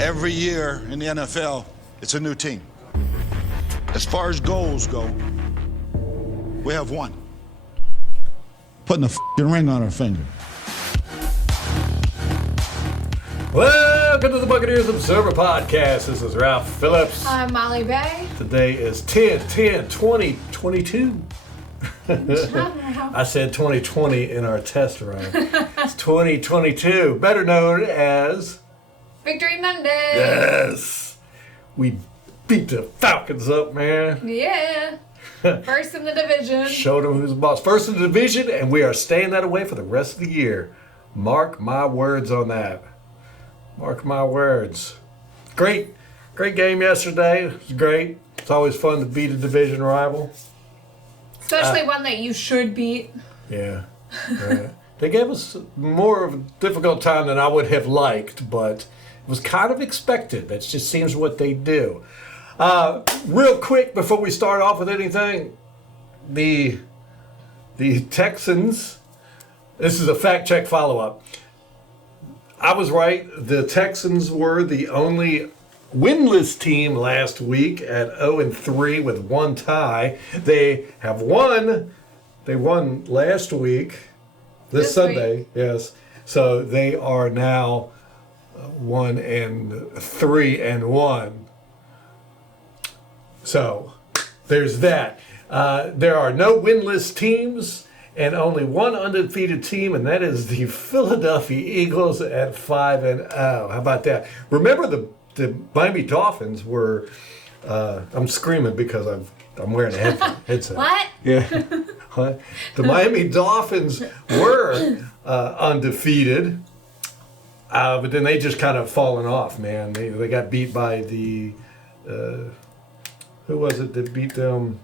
Every year in the NFL, it's a new team. As far as goals go, we have one. Putting the ring on our finger. Welcome to the Buccaneers Observer Podcast. This is Ralph Phillips. I'm Molly Bay. Today is 10/10/2022. I said 2020 in our test run. It's 2022, better known as Victory Monday. Yes. We beat the Falcons up, man. Yeah. First in the division. Showed them who's the boss. First in the division, and we are staying that away for the rest of the year. Mark my words on that. Mark my words. Great game yesterday. It was great. It's always fun to beat a division rival. Especially one that you should beat. Yeah. Right. They gave us more of a difficult time than I would have liked, but it was kind of expected. That just seems what they do. Real quick, before we start off with anything, the Texans, this is a fact check follow-up. I was right. The Texans were the only winless team last week at 0-3 with one tie. They have won. They won last week. This Sunday, week. Yes. So they are now 1-3-1. So there's that. There are no winless teams and only one undefeated team, and that is the Philadelphia Eagles at 5-0. How about that? Remember the Miami Dolphins were. I'm screaming because I'm wearing a headset. What? Yeah. What? The Miami Dolphins were undefeated, but then they just kind of fallen off, man. They got beat by the. Who was it that beat them?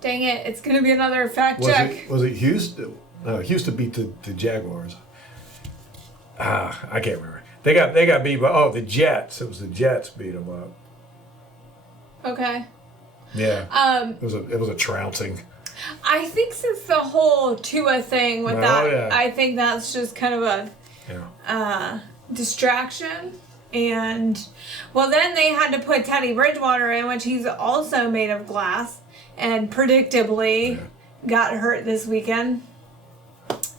Dang it, it's going to be another fact check. Was it Houston? No, Houston beat the Jaguars. I can't remember. They got beat by, the Jets. It was the Jets beat them up. Okay. Yeah. It was a trouncing. I think since the whole Tua thing with that, yeah. I think that's just kind of a distraction. And, well, then they had to put Teddy Bridgewater in, which he's also made of glass, and predictably got hurt this weekend.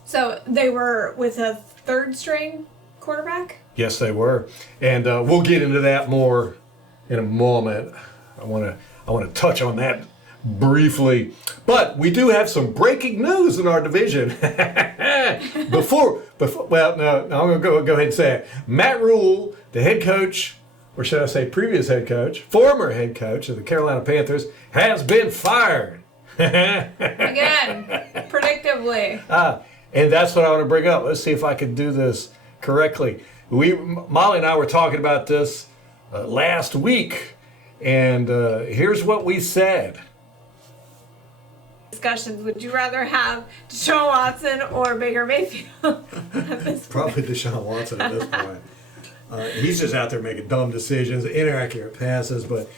So they were with a third-string quarterback? Yes, they were. And we'll get into that more in a moment. I want to touch on that briefly. But we do have some breaking news in our division. Before well, no, I'm going to go ahead and say it. Matt Rule, the head coach, or should I say previous head coach, former head coach of the Carolina Panthers, has been fired. Again, predictably. And that's what I want to bring up. Let's see if I can do this correctly. Molly and I were talking about this last week, and here's what we said. Discussions. Would you rather have Deshaun Watson or Baker Mayfield? Probably Deshaun Watson at this point. He's just out there making dumb decisions, inaccurate passes, but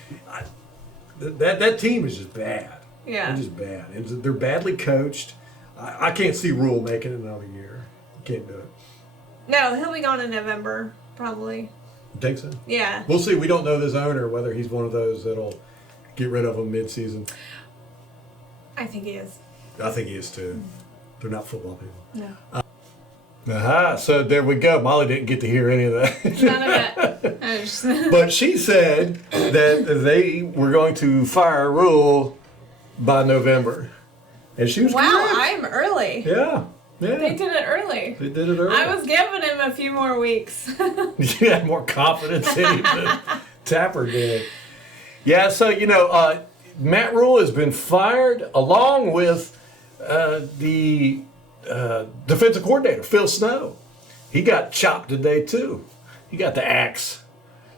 that team is just bad. Yeah. They're just bad. They're badly coached. I can't see Rule making it another year. Can't do it. No, he'll be gone in November, probably. You think so? Yeah. We'll see. We don't know this owner, whether he's one of those that'll get rid of him mid-season. I think he is. I think he is too. They're not football people. No. So there we go. Molly didn't get to hear any of that. None of it. But she said that they were going to fire Rule by November. And she was correct. I'm early. Yeah. They did it early. They did it early. I was giving him a few more weeks. You had more confidence in him than Tapper did. Yeah, so, Matt Rule has been fired along with the defensive coordinator, Phil Snow. He got chopped today, too. He got the axe.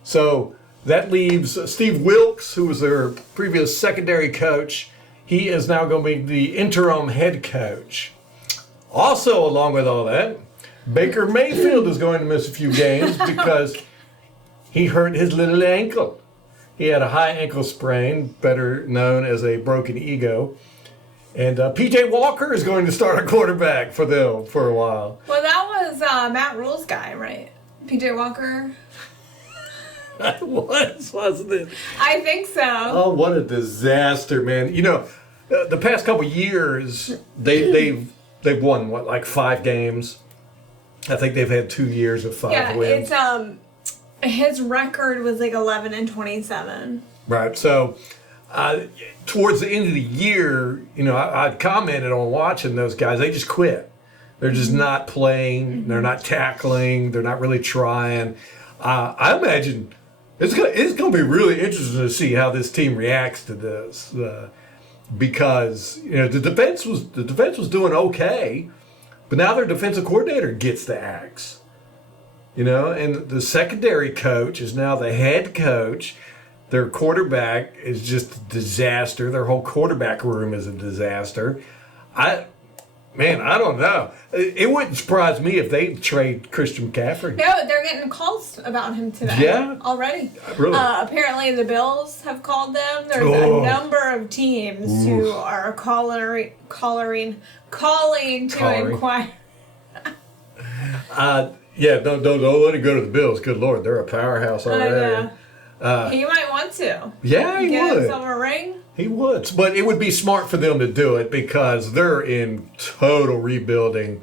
So that leaves Steve Wilkes, who was their previous secondary coach. He is now going to be the interim head coach. Also, along with all that, Baker Mayfield is going to miss a few games because he hurt his little ankle. He had a high ankle sprain, better known as a broken ego. And P.J. Walker is going to start a quarterback for them for a while. Well, that was Matt Rule's guy, right? PJ Walker? It was, wasn't it? I think so. Oh, what a disaster, man! You know, the past couple years, they've won what, like 5 games. I think they've had 2 years of 5 wins. It's his record was like 11-27. Right. So, towards the end of the year, you know, I commented on watching those guys. They just quit. They're just not playing. They're not tackling. They're not really trying. I imagine it's gonna be really interesting to see how this team reacts to this, because you know the defense was doing okay, but now their defensive coordinator gets the axe. You know, and the secondary coach is now the head coach. Their quarterback is just a disaster. Their whole quarterback room is a disaster. I don't know. It wouldn't surprise me if they trade Christian McCaffrey. No, they're getting calls about him today. Yeah? Already. Really? Apparently the Bills have called them. There's a number of teams who are calling to inquire. Yeah, don't let it go to the Bills. Good Lord, they're a powerhouse already. He might want to. Yeah, he Get would. himself a ring. He would. But it would be smart for them to do it because they're in total rebuilding.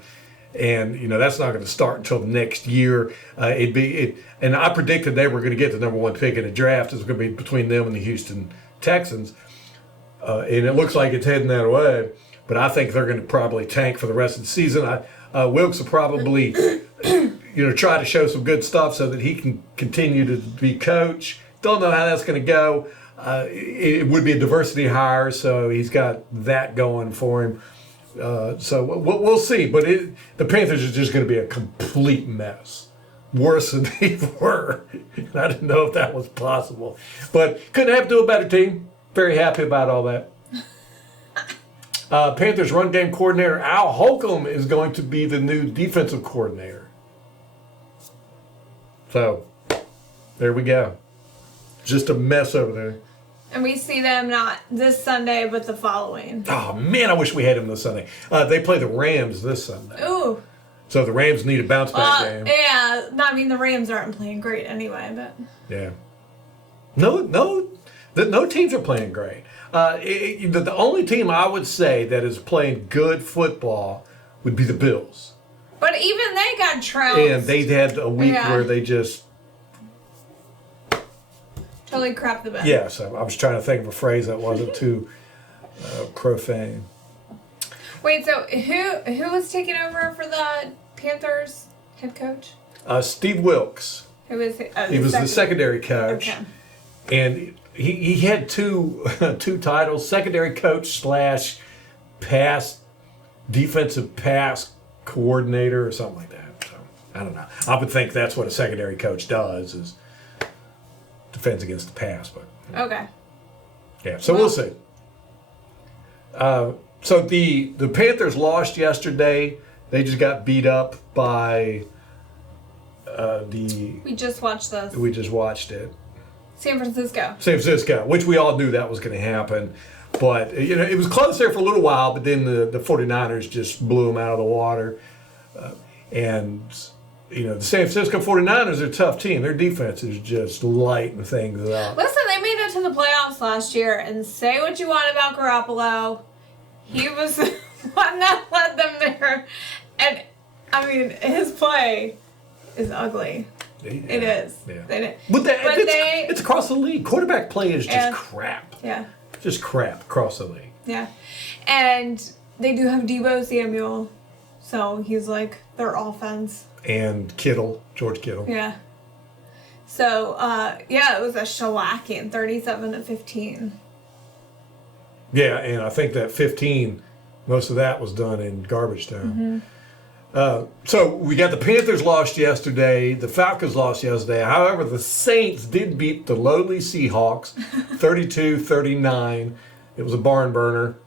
And, you know, that's not going to start until next year. And I predicted they were going to get the number 1 pick in the draft. It's going to be between them and the Houston Texans. And it looks like it's heading that way. But I think they're going to probably tank for the rest of the season. Wilkes will probably, try to show some good stuff so that he can continue to be coach. Don't know how that's going to go. It would be a diversity hire, so he's got that going for him. So we'll see. But the Panthers are just going to be a complete mess. Worse than they were. I didn't know if that was possible. But couldn't have to do a better team. Very happy about all that. Panthers run game coordinator Al Holcomb is going to be the new defensive coordinator. So, there we go. Just a mess over there. And we see them not this Sunday, but the following. Oh, man, I wish we had them this Sunday. They play the Rams this Sunday. Ooh. So the Rams need a bounce back game. Yeah, I mean, the Rams aren't playing great anyway, but. Yeah. No teams are playing great. The only team I would say that is playing good football would be the Bills. But even they got trounced. And they had a week where they just... Totally crap the bed. Yeah, so I was trying to think of a phrase that wasn't too profane. Wait, so who was taking over for the Panthers head coach? Steve Wilkes. Who was he was the secondary coach. Okay. And he had two titles, secondary coach / defensive pass coordinator or something like that. So I don't know. I would think that's what a secondary coach does is defense against the pass, but Okay. yeah. So we'll see. So the Panthers lost yesterday. They just got beat up by We just watched this. We just watched it. San Francisco, which we all knew that was going to happen. But, it was close there for a little while, but then the 49ers just blew them out of the water. The San Francisco 49ers are a tough team. Their defense is just lighting things up. Listen, they made it to the playoffs last year, and say what you want about Garoppolo. He was the one that led them there. And, I mean, his play is ugly. Yeah. It is. Yeah. It's across the league. Quarterback play is just crap. Yeah. Just crap across the league. Yeah. And they do have Deebo Samuel. So he's like their offense. And George Kittle. Yeah. So, it was a shellacking, 37-15. Yeah, and I think that 15, most of that was done in garbage time. Mm-hmm. So we got the Panthers lost yesterday. The Falcons lost yesterday. However, the Saints did beat the lowly Seahawks 32-39. It was a barn burner,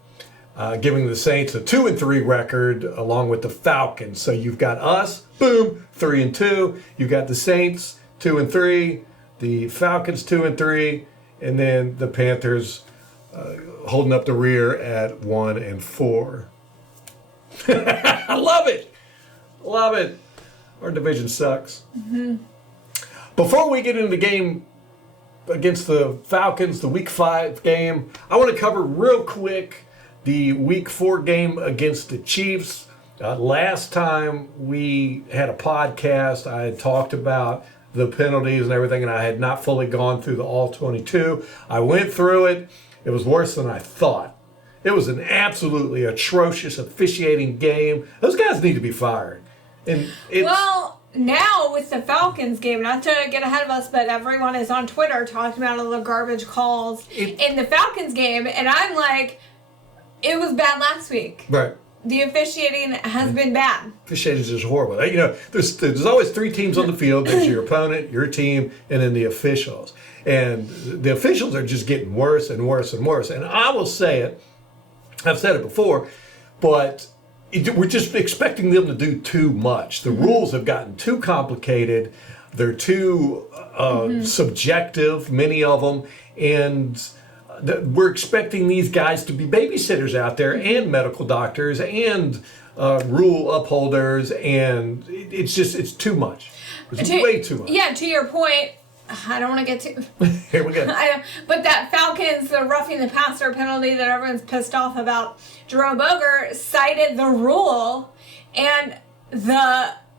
giving the Saints a 2-3 record along with the Falcons. So you've got us, boom, 3-2. You've got the Saints 2-3, the Falcons 2-3, and then the Panthers holding up the rear at 1-4. I love it. Love it. Our division sucks. Mm-hmm. Before we get into the game against the Falcons, the Week 5 game, I want to cover real quick the Week 4 game against the Chiefs. Last time we had a podcast, I had talked about the penalties and everything, and I had not fully gone through the all 22. I went through it. It was worse than I thought. It was an absolutely atrocious officiating game. Those guys need to be fired. And well, now with the Falcons game, not to get ahead of us, but everyone is on Twitter talking about all the garbage calls in the Falcons game, and I'm like, it was bad last week. Right. The officiating has been bad. Officiating is just horrible. You know, there's always three teams on the field. There's your opponent, your team, and then the officials. And the officials are just getting worse and worse and worse. And I will say it, I've said it before, but we're just expecting them to do too much. The rules have gotten too complicated. They're too subjective, many of them. And we're expecting these guys to be babysitters out there and medical doctors and rule upholders, and it's too much. It's way too much. Yeah, to your point, I don't want to get too... Here we go. But that Falcons, the roughing the passer penalty that everyone's pissed off about, Jerome Boger cited the rule and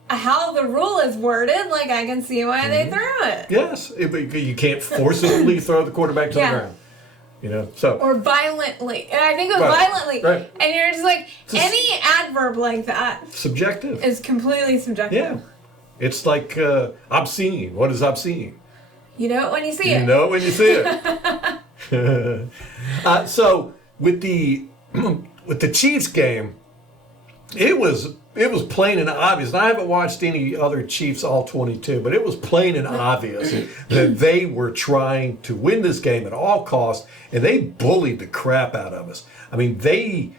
how the rule is worded, like I can see why they threw it. Yes, you can't forcibly throw the quarterback to the ground. You know, so or violently, and I think it was violently, right. And you're just like, any adverb like that subjective is completely subjective. Yeah, it's like obscene. What is obscene? You know it when you see it. You know it when you see it. So with the Chiefs game, it was plain and obvious. And I haven't watched any other Chiefs all 22, but it was plain and obvious that they were trying to win this game at all costs, and they bullied the crap out of us. I mean, they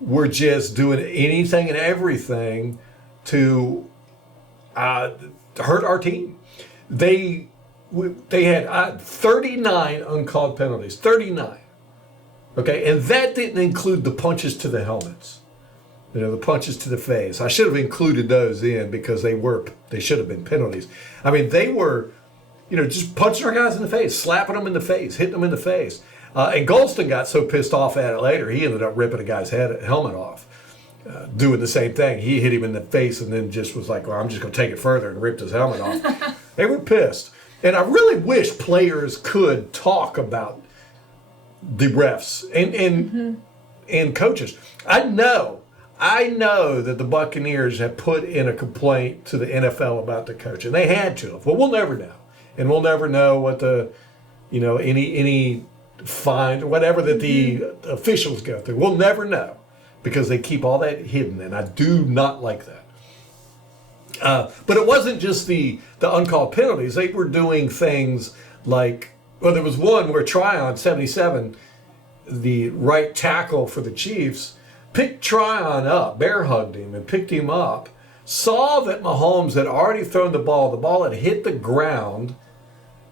were just doing anything and everything to hurt our team. They had 39 uncalled penalties, 39. Okay, and that didn't include the punches to the helmets. You know, the punches to the face. I should have included those in because they should have been penalties. I mean, they were, just punching our guys in the face, slapping them in the face, hitting them in the face. And Golston got so pissed off at it later, he ended up ripping a guy's helmet off, doing the same thing. He hit him in the face and then just was like, well, I'm just going to take it further, and ripped his helmet off. They were pissed. And I really wish players could talk about the refs and coaches. I know that the Buccaneers have put in a complaint to the NFL about the coach, and they had to have. Well, we'll never know. And we'll never know what any fine or whatever that the officials go through. We'll never know because they keep all that hidden, and I do not like that. But it wasn't just the uncalled penalties. They were doing things like, well, there was one where Tryon, 77, the right tackle for the Chiefs, picked Tryon up, bear hugged him and picked him up, saw that Mahomes had already thrown the ball. The ball had hit the ground,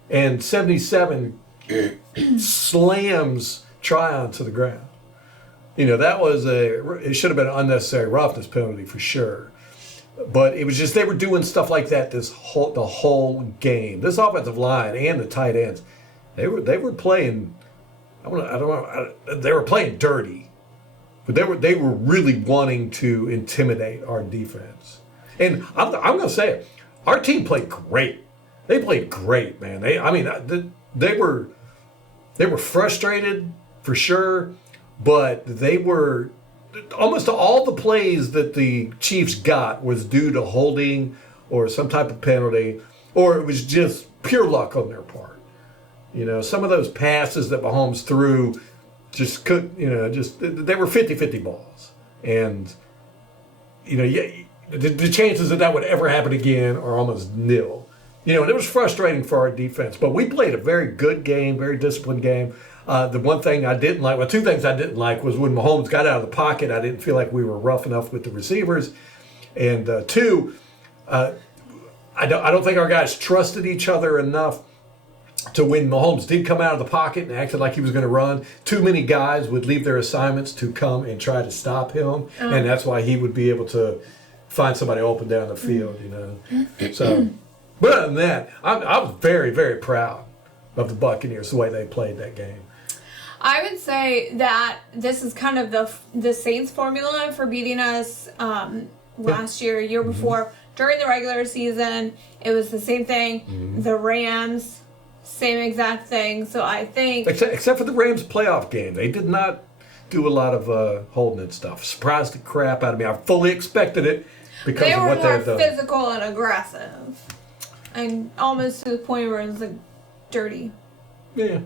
and 77 slams Tryon to the ground. It should have been an unnecessary roughness penalty for sure. But it was just, they were doing stuff like that the whole game. This offensive line and the tight ends, they were playing, they were playing dirty. But they were really wanting to intimidate our defense. And I'm going to say it. Our team played great. They played great, man. They were frustrated for sure, but they were almost all the plays that the Chiefs got was due to holding or some type of penalty, or it was just pure luck on their part. Some of those passes that Mahomes threw just couldn't, they were 50-50 balls. And, the chances that would ever happen again are almost nil. And it was frustrating for our defense. But we played a very good game, very disciplined game. The one thing I didn't like, two things I didn't like was when Mahomes got out of the pocket, I didn't feel like we were rough enough with the receivers. And two, I don't think our guys trusted each other enough to when Mahomes did come out of the pocket and acted like he was going to run. Too many guys would leave their assignments to come and try to stop him, and that's why he would be able to find somebody open down the field. So But other than that, I was very, very proud of the Buccaneers, the way they played that game. I would say that this is kind of the Saints formula for beating us last year before. During the regular season, it was the same thing. The Rams, same exact thing. So I think... Except for the Rams playoff game. They did not do a lot of holding and stuff. Surprised the crap out of me. I fully expected it because of what they've done. They were more physical and aggressive. And almost to the point where it was like dirty. Yeah.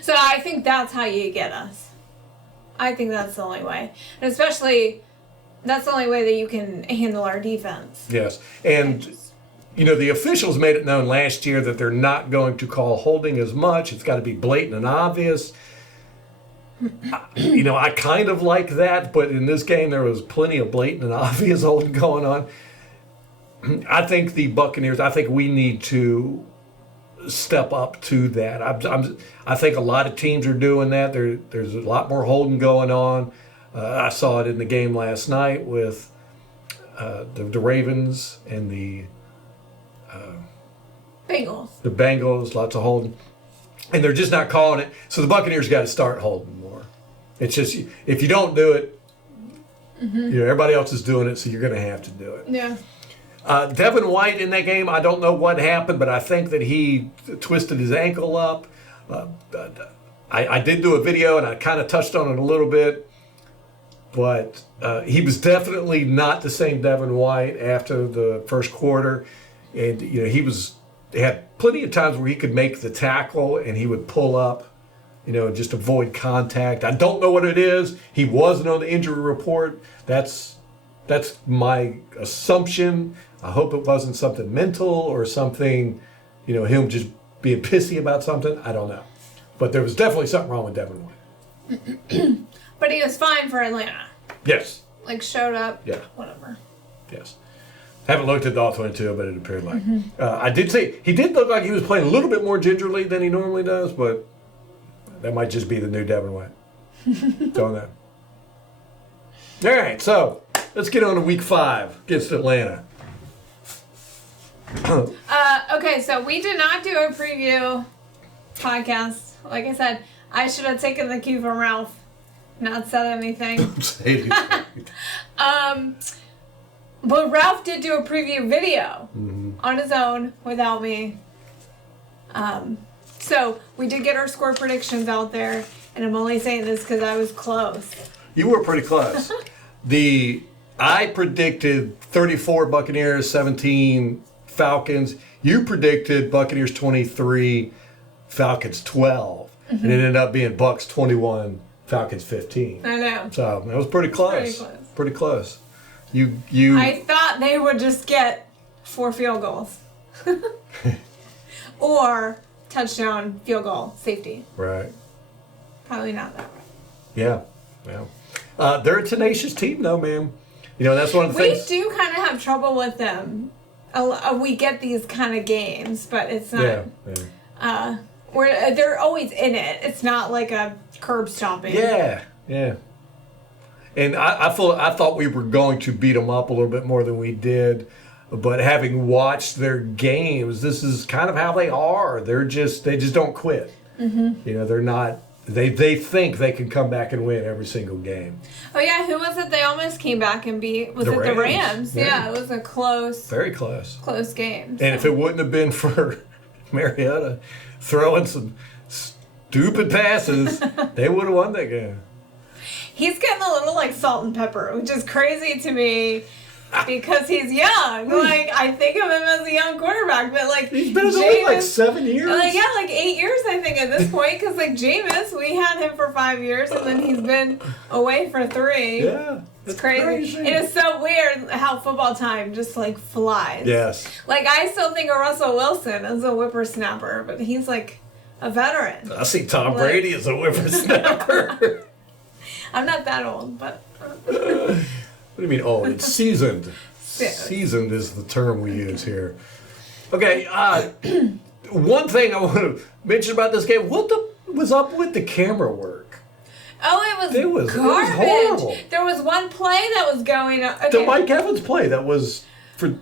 So I think that's how you get us. I think that's the only way. And especially, that's the only way that you can handle our defense. Yes. And, the officials made it known last year that they're not going to call holding as much. It's got to be blatant and obvious. I kind of like that, but in this game there was plenty of blatant and obvious holding going on. I think the Buccaneers, we need to step up to that. I think a lot of teams are doing that. There's a lot more holding going on. I saw it in the game last night with the Ravens and the Bengals. The Bengals, lots of holding. And they're just not calling it. So the Buccaneers got to start holding more. It's just, if you don't do it, everybody else is doing it, so you're going to have to do it. Yeah. Devin White in that game, I don't know what happened, but I think that he twisted his ankle up. I did do a video, and I kind of touched on it a little bit, but he was definitely not the same Devin White after the first quarter. And, he had plenty of times where he could make the tackle, and he would pull up, just avoid contact. I don't know what it is. He wasn't on the injury report. That's my assumption. I hope it wasn't something mental or something, him just being pissy about something. I don't know. But there was definitely something wrong with Devin White. But he was fine for Atlanta. Yes. Showed up. Yeah. Whatever. Yes. Haven't looked at the offense too, but it appeared like. I did see, he did look like he was playing a little bit more gingerly than he normally does, but that might just be the new Devin White. Don't know. All right, so let's get on to week 5 against Atlanta. Okay, so we did not do a preview podcast. Like I said, I should have taken the cue from Ralph, not said anything. But Ralph did do a preview video on his own without me. So we did get our score predictions out there, and I'm only saying this because I was close. You were pretty close. I predicted 34 Buccaneers, 17 Falcons. You predicted Buccaneers 23, Falcons 12. And it ended up being Bucs 21, Falcons 15. I know. So that was pretty close. Pretty close. You. I thought they would just get 4 field goals. Or touchdown, field goal, safety. Right. Probably not that way. Yeah. They're a tenacious team, though, man. That's one of the things. We do kind of have trouble with them. We get these kind of games, but it's not. Yeah. They're always in it. It's not like a curb stomping. Yeah. And I thought we were going to beat them up a little bit more than we did, but having watched their games, this is kind of how they are. They just don't quit. They're not. They think they can come back and win every single game. Oh yeah, who was it? They almost came back and beat. Was it the Rams? Yeah, it was a very close game. And if it wouldn't have been for Mariota throwing some stupid passes, they would have won that game. He's getting a little like salt and pepper, which is crazy to me because he's young. I think of him as a young quarterback, but he's been in the league like 7 years. 8 years I think at this point. Because Jameis, we had him for 5 years, and then he's been away for 3. Yeah, it's crazy. It is so weird how football time just flies. Yes. I still think of Russell Wilson as a whippersnapper, but he's a veteran. I see Tom Brady as a whippersnapper. I'm not that old, but. What do you mean old? It's seasoned. Seasoned is the term we use here. Okay, one thing I want to mention about this game, what was up with the camera work? Oh, it was garbage. It was horrible. There was one play that was going on. The Mike Evans play that was for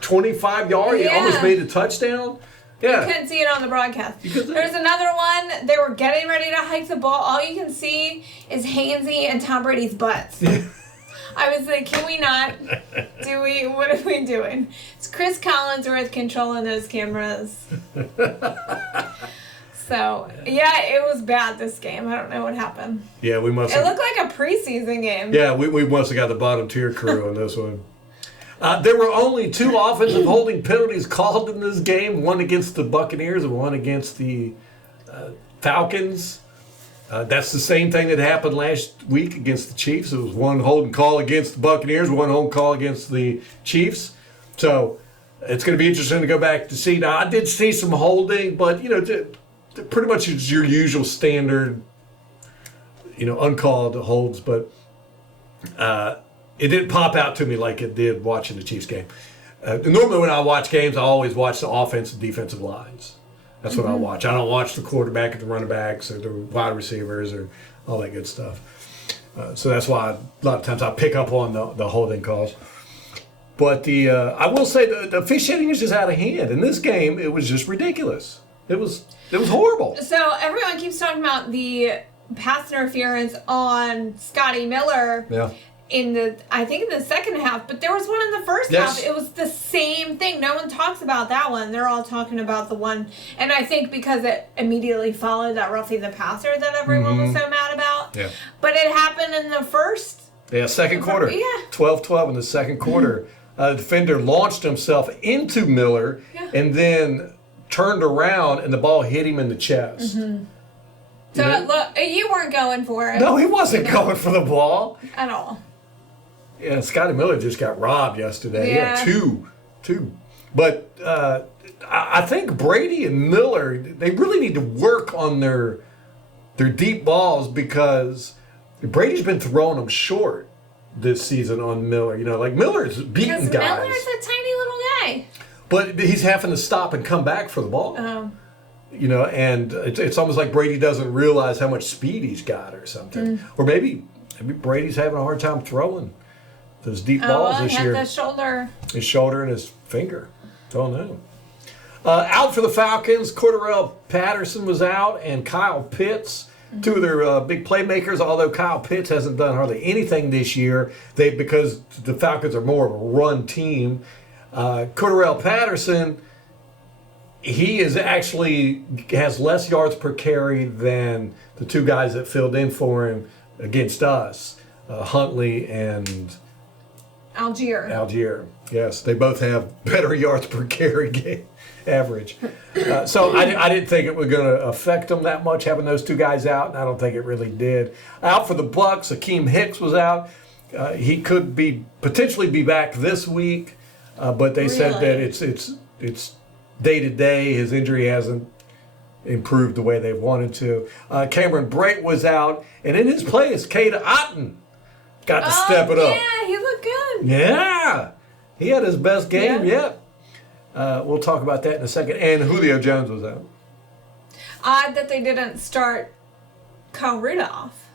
25 yards. He almost made a touchdown. Yeah. You couldn't see it on the broadcast. couldn't. There's another one. They were getting ready to hike the ball. All you can see is Hainsey and Tom Brady's butts. I was like, can we not? What are we doing? It's Chris Collinsworth controlling those cameras. So, yeah, it was bad this game. I don't know what happened. Yeah, we must It looked like a preseason game. Yeah, we must have got the bottom tier crew on this one. There were only 2 offensive holding penalties called in this game, one against the Buccaneers and one against the Falcons. That's the same thing that happened last week against the Chiefs. It was one holding call against the Buccaneers, one holding call against the Chiefs. So it's going to be interesting to go back to see. Now, I did see some holding, but, pretty much it's your usual standard, uncalled holds, but it didn't pop out to me like it did watching the Chiefs game. Normally when I watch games, I always watch the offensive defensive lines. That's what I watch. I don't watch the quarterback and the running backs or the wide receivers or all that good stuff. So that's why a lot of times I pick up on the holding calls. But I will say the officiating is just out of hand. In this game, it was just ridiculous. It was horrible. So everyone keeps talking about the pass interference on Scotty Miller. Yeah. I think in the second half, but there was one in the first half. It was the same thing. No one talks about that one. They're all talking about the one, and I think because it immediately followed that roughing the passer that everyone was so mad about. Yeah. But it happened in the first. Yeah, second quarter. Yeah. 12-12 in the second quarter. The defender launched himself into Miller and then turned around, and the ball hit him in the chest. So look, you weren't going for it. No, he wasn't going for the ball. At all. Yeah, Scotty Miller just got robbed yesterday. Yeah. He had two. But I think Brady and Miller, they really need to work on their deep balls because Brady's been throwing them short this season on Miller. Like Miller's beating guys. Miller's a tiny little guy. But he's having to stop and come back for the ball. Oh. And it's almost like Brady doesn't realize how much speed he's got or something. Or maybe Brady's having a hard time throwing those deep balls this year. His shoulder and his finger. Don't know. Out for the Falcons, Cordarrelle Patterson was out, and Kyle Pitts, 2 of their big playmakers. Although Kyle Pitts hasn't done hardly anything this year, because the Falcons are more of a run team. Cordarrelle Patterson, he has less yards per carry than the 2 guys that filled in for him against us, Huntley and Algier. Yes, they both have better yards per carry average. So I didn't think it was going to affect them that much having those 2 guys out, and I don't think it really did. Out for the Bucs, Akeem Hicks was out. He could potentially be back this week, but they said that it's day to day. His injury hasn't improved the way they wanted to. Cameron Brate was out, and in his place, Cade Otton got to step it up. Yeah, he looked good. Yeah, he had his best game yet. We'll talk about that in a second. And Julio Jones was out. Odd that they didn't start Kyle Rudolph.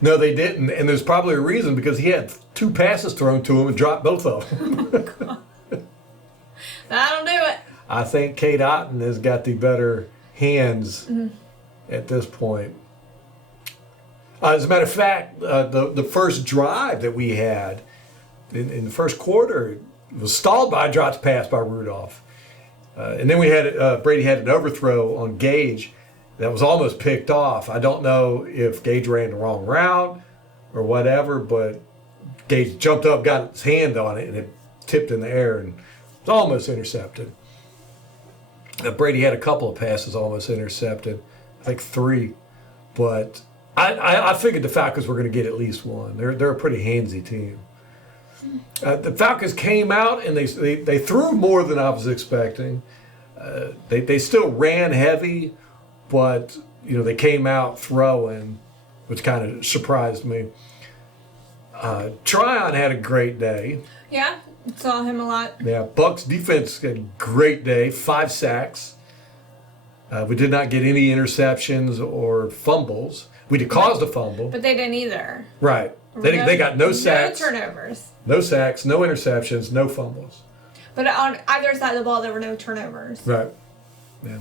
No, they didn't, and there's probably a reason because he had 2 passes thrown to him and dropped both of them. That'll do it. I think Cade Otton has got the better hands at this point. As a matter of fact, the first drive that we had in the first quarter was stalled by a dropped pass by Rudolph. And then we had Brady had an overthrow on Gage that was almost picked off. I don't know if Gage ran the wrong route or whatever, but Gage jumped up, got his hand on it, and it tipped in the air and was almost intercepted. Brady had a couple of passes almost intercepted, I think 3. But I figured the Falcons were going to get at least one. They're a pretty handsy team. The Falcons came out and they threw more than I was expecting. They still ran heavy, but they came out throwing, which kind of surprised me. Tryon had a great day. Yeah, saw him a lot. Yeah, Bucs defense had a great day, 5 sacks. We did not get any interceptions or fumbles. We caused a fumble. But they didn't either. Right. They got no sacks. No turnovers. No sacks, no interceptions, no fumbles. But on either side of the ball, there were no turnovers. Right. Yeah.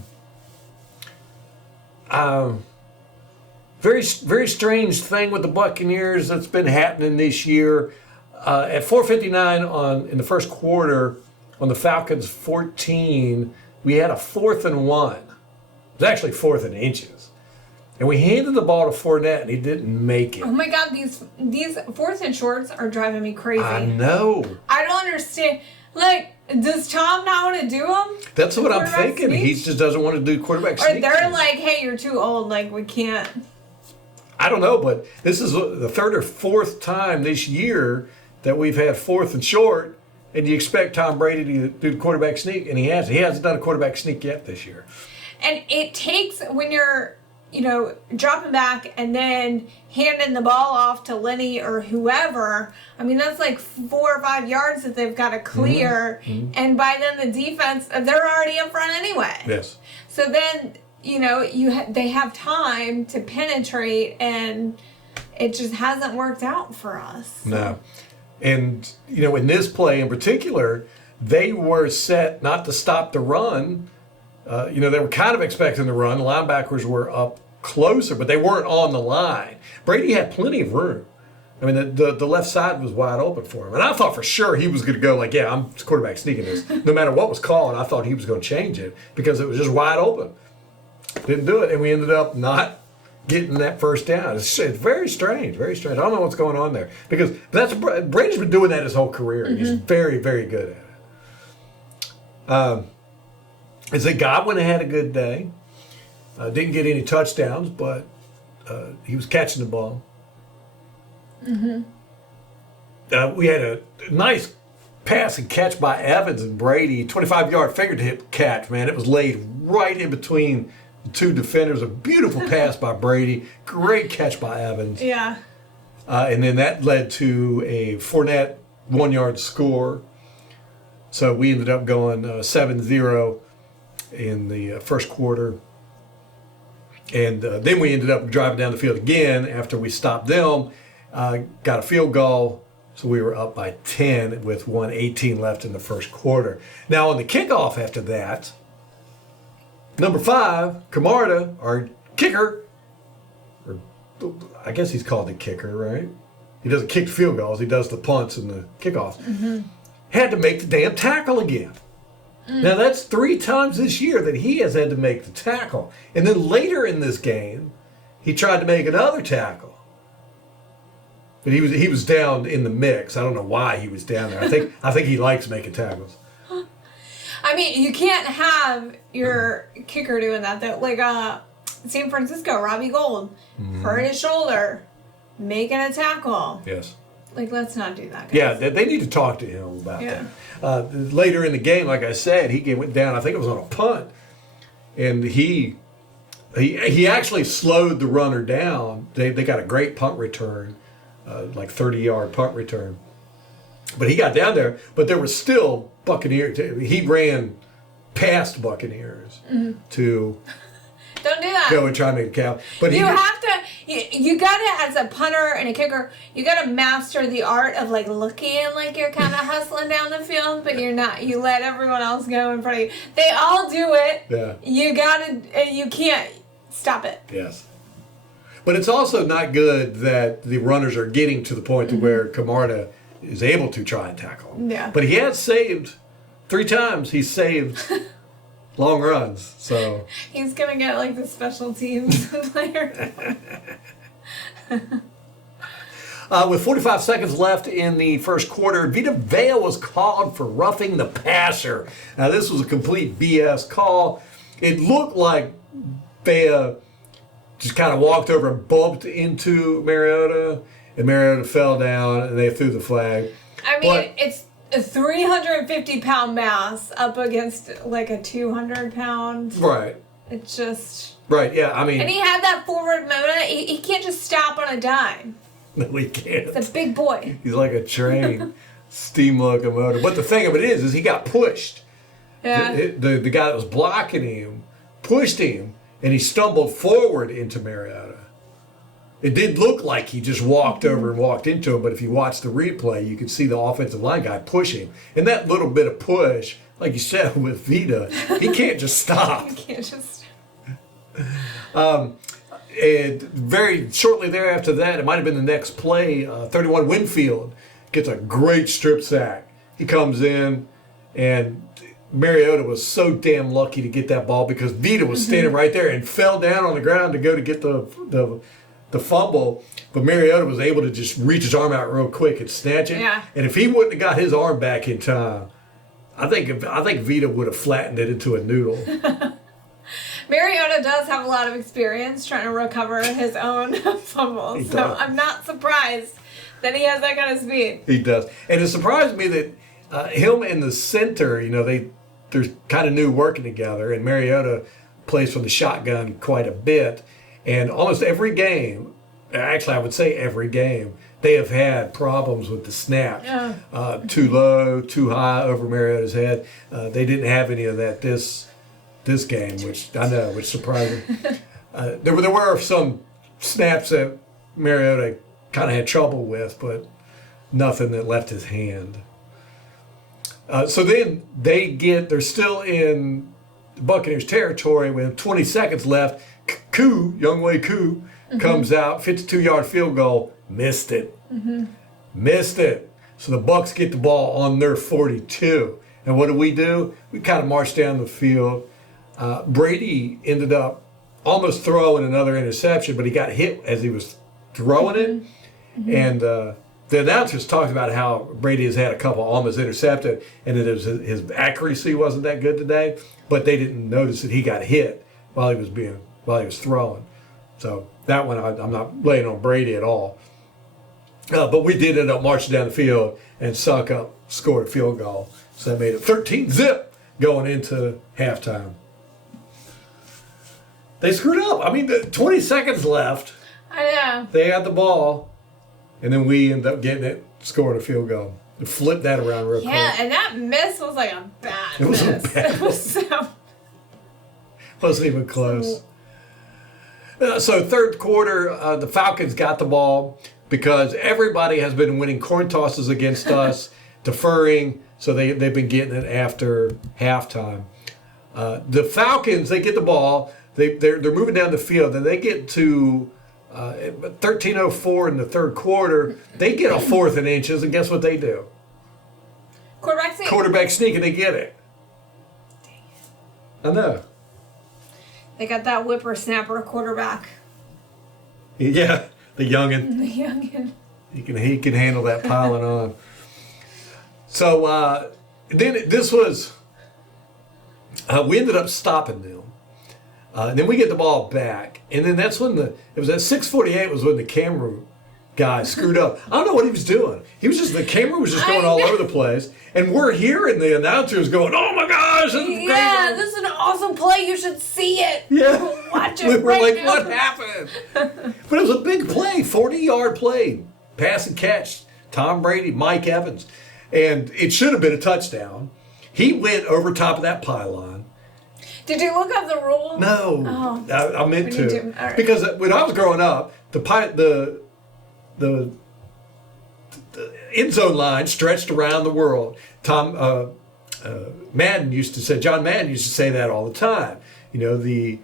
Very, very strange thing with the Buccaneers that's been happening this year. At 4:59 in the first quarter, on the Falcons 14, we had a 4th and 1. It was actually 4th and inches, and we handed the ball to Fournette, and he didn't make it. Oh my God, these 4th and shorts are driving me crazy. I know. I don't understand. Like, does Tom not want to do them? That's what I'm Quarterback thinking. sneak? He just doesn't want to do quarterback Or sneak. they're like, hey, you're too old. Like, we can't. I don't know, but this is the 3rd or 4th time this year that we've had 4th and short, and you expect Tom Brady to do the quarterback sneak, and he hasn't. He hasn't done a quarterback sneak yet this year. And it takes, when you're, dropping back and then handing the ball off to Lenny or whoever, I mean, that's like 4 or 5 yards that they've got to clear. Mm-hmm. And by then the defense, they're already in front anyway. Yes. So then, they have time to penetrate, and it just hasn't worked out for us. No. And, in this play in particular, they were set not to stop the run. They were kind of expecting the run. The linebackers were up closer, but they weren't on the line. Brady had plenty of room. I mean, the left side was wide open for him. And I thought for sure he was going to go like, yeah, I'm quarterback sneaking this. No matter what was called, I thought he was going to change it because it was just wide open. Didn't do it, and we ended up not getting that first down. It's very strange, very strange. I don't know what's going on there because Brady's been doing that his whole career. Mm-hmm. He's very, very good at it. Is that Godwin had a good day. Didn't get any touchdowns, but he was catching the ball. Mm-hmm. We had a nice pass and catch by Evans and Brady, 25-yard fingertip catch, man. It was laid right in between the two defenders. A beautiful pass by Brady. Great catch by Evans. Yeah. And then that led to a Fournette 1-yard score. So we ended up going 7-0 in the first quarter. And then we ended up driving down the field again after we stopped them. Got a field goal. So we were up by 10 with 1:18 left in the first quarter. Now on the kickoff after that, number 5, Camarda, our kicker, or I guess he's called the kicker, right? He doesn't kick field goals. He does the punts and the kickoffs. Mm-hmm. Had to make the damn tackle again. Now that's 3 times this year that he has had to make the tackle. And then later in this game, he tried to make another tackle. But he was down in the mix. I don't know why he was down there. I think he likes making tackles. I mean, you can't have your kicker doing that though. Like San Francisco, Robbie Gould hurt his shoulder, making a tackle. Yes. Like, let's not do that, guys. Yeah, they need to talk to him about that. Later in the game, like I said, he went down. I think it was on a punt, and he actually slowed the runner down. They got a great punt return. Like 30-yard punt return. But he got down there, but there was still Buccaneers. He ran past Buccaneers to Don't do that. go and try to make a count. But you have to, you got to, as a punter and a kicker, you got to master the art of like looking like you're kind of hustling down the field, but you're not. You let everyone else go in front of you. They all do it. Yeah. You got to, you can't stop it. Yes. But it's also not good that the runners are getting to the point to where Camarda is able to try and tackle. Yeah. But he has saved 3 times. He's saved long runs. So he's gonna get like the special teams player. With 45 seconds left in the first quarter, Vita Vea was called for roughing the passer. Now this was a complete BS call. It looked like Vea just kind of walked over and bumped into Mariota, and Mariota fell down, and they threw the flag. I mean, it's a 350-pound mass up against like a 200-pound. Right. It's just. Right, yeah, I mean. And he had that forward movement. He can't just stop on a dime. No, he can't. It's a big boy. He's like a train, steam locomotive. But the thing of it is he got pushed. Yeah. The guy that was blocking him pushed him, and he stumbled forward into Mariota. It did look like he just walked over and walked into him, but if you watch the replay, you could see the offensive line guy push him. And that little bit of push, like you said with Vita, he can't just stop. You can't just. And very shortly thereafter that, it might have been the next play, 31 Winfield gets a great strip sack. He comes in, and Mariota was so damn lucky to get that ball because Vita was standing right there and fell down on the ground to go to get the fumble. But Mariota was able to just reach his arm out real quick and snatch it. Yeah. And if he wouldn't have got his arm back in time, I think Vita would have flattened it into a noodle. Mariota does have a lot of experience trying to recover his own fumbles, so does. I'm not surprised that he has that kind of speed. He does. And it surprised me that him and the center, they're kind of new working together, and Mariota plays from the shotgun quite a bit. And almost every game, actually I would say every game, they have had problems with the snap. Yeah. Too low, too high over Mariota's head. They didn't have any of that this game, which I know, which surprised me. There were some snaps that Mariota kind of had trouble with, but nothing that left his hand. So then they're still in Buccaneers territory with 20 seconds left. Younghoe Koo comes out, 52-yard field goal, missed it. Missed it. So the Bucs get the ball on their 42. And what do? We kind of marched down the field. Brady ended up almost throwing another interception, but he got hit as he was throwing it. And the announcers talked about how Brady has had a couple almost intercepted, and that his accuracy wasn't that good today, but they didn't notice that he got hit while he was throwing. So that one, I'm not laying on Brady at all. But we did end up marching down the field, and Suckup scored a field goal. So that made it 13-zip going into halftime. They screwed up. 20 seconds left. I know. They had the ball, and then we ended up getting it, scoring a field goal. And flipped that around real quick. Yeah, and that miss was like a bad It was a miss. bad It was so... Wasn't even close. So third quarter, the Falcons got the ball because everybody has been winning coin tosses against us, deferring, so they've been getting it after halftime. The Falcons, they get the ball, they're moving down the field, and they get to 13:04 in the third quarter. They get a 4th and inches, and guess what they do? Quarterback sneak, and they get it. I know. They got that whippersnapper quarterback. Yeah, the youngin'. The youngin. He can handle that piling on. So then this was, we ended up stopping them. And then we get the ball back. And then that's when it was at 6:48 was when the camera guy screwed up. I don't know what he was doing. The camera was just going all over the place. And we're hearing the announcers going, "Oh my gosh, this is crazy." Yeah, this is an awesome play. You should see it. Yeah. Watch it We were right like, now. what happened? But it was a big play, 40-yard play. Pass and catch. Tom Brady, Mike Evans. And it should have been a touchdown. He went over top of that pylon. Did you look up the rule? No. Oh. I meant We to. need to. All right. Because when I was growing up, the end zone line stretched around the world. John Madden used to say that all the time. The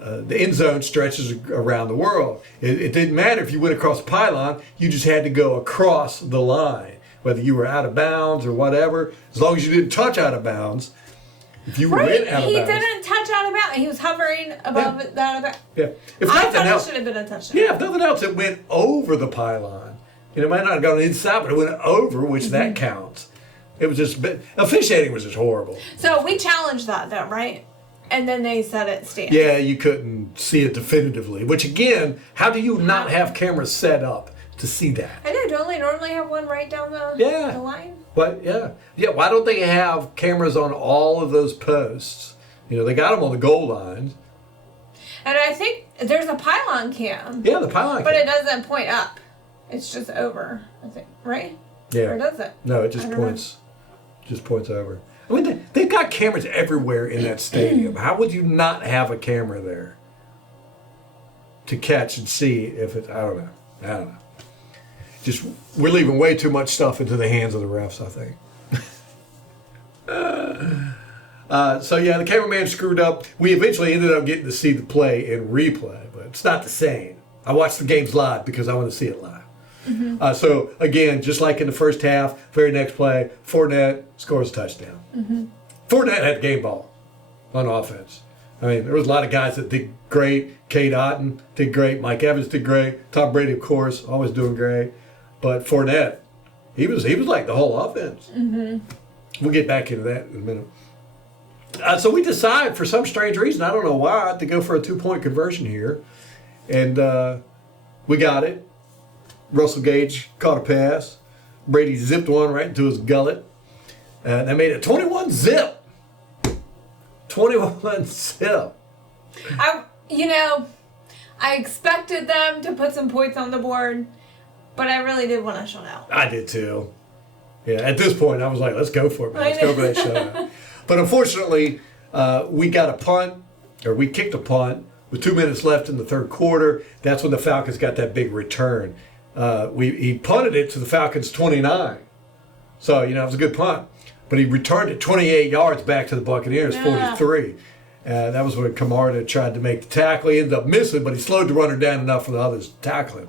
end zone stretches around the world. It didn't matter if you went across the pylon, you just had to go across the line, whether you were out of bounds or whatever, as long as you didn't touch out of bounds. If you were in out of bounds. He didn't touch out of bounds. He was hovering above it, out of bounds. Yeah. If I nothing thought else, it should have been a touchdown. yeah, if nothing else, it went over the pylon. It might not have gone inside, but it went over, which that counts. It was just, officiating was just horrible. So we challenged that though, right? And then they said it stands. Yeah, you couldn't see it definitively, which again, how do you not have cameras set up to see that? I know, don't they normally have one right down the line? But yeah, why don't they have cameras on all of those posts? They got them on the goal lines. And I think there's a pylon cam. Yeah, the pylon But cam. it doesn't point up. It's just over, I think, right? Yeah. Or does it? No, it just points over. They've got cameras everywhere in that stadium. How would you not have a camera there? to catch and see if it. I don't know. Just we're leaving way too much stuff into the hands of the refs, I think. So yeah, the cameraman screwed up. We eventually ended up getting to see the play in replay, but it's not the same. I watched the games live because I want to see it live. Mm-hmm. So again, just like in the first half, very next play, Fournette scores a touchdown. Mm-hmm. Fournette had the game ball on offense. I mean, there was a lot of guys that did great. Cade Otton did great. Mike Evans did great. Tom Brady, of course, always doing great. But Fournette, he was like the whole offense. Mm-hmm. We'll get back into that in a minute. So we decide, for some strange reason, I don't know why, to go for a 2-point conversion here. And we got it. Russell Gage caught a pass. Brady zipped one right into his gullet. And they made it 21-zip. 21-zip. I expected them to put some points on the board, but I really did want a shutout. I did too. Yeah, at this point, I was like, let's go for it, man. Let's go for that shutout. But unfortunately, we got a punt, or we kicked a punt with 2 minutes left in the third quarter. That's when the Falcons got that big return. He punted it to the Falcons 29. So, it was a good punt. But he returned it 28 yards back to the Buccaneers, 43. That was when Camarda tried to make the tackle. He ended up missing, but he slowed the runner down enough for the others to tackle him.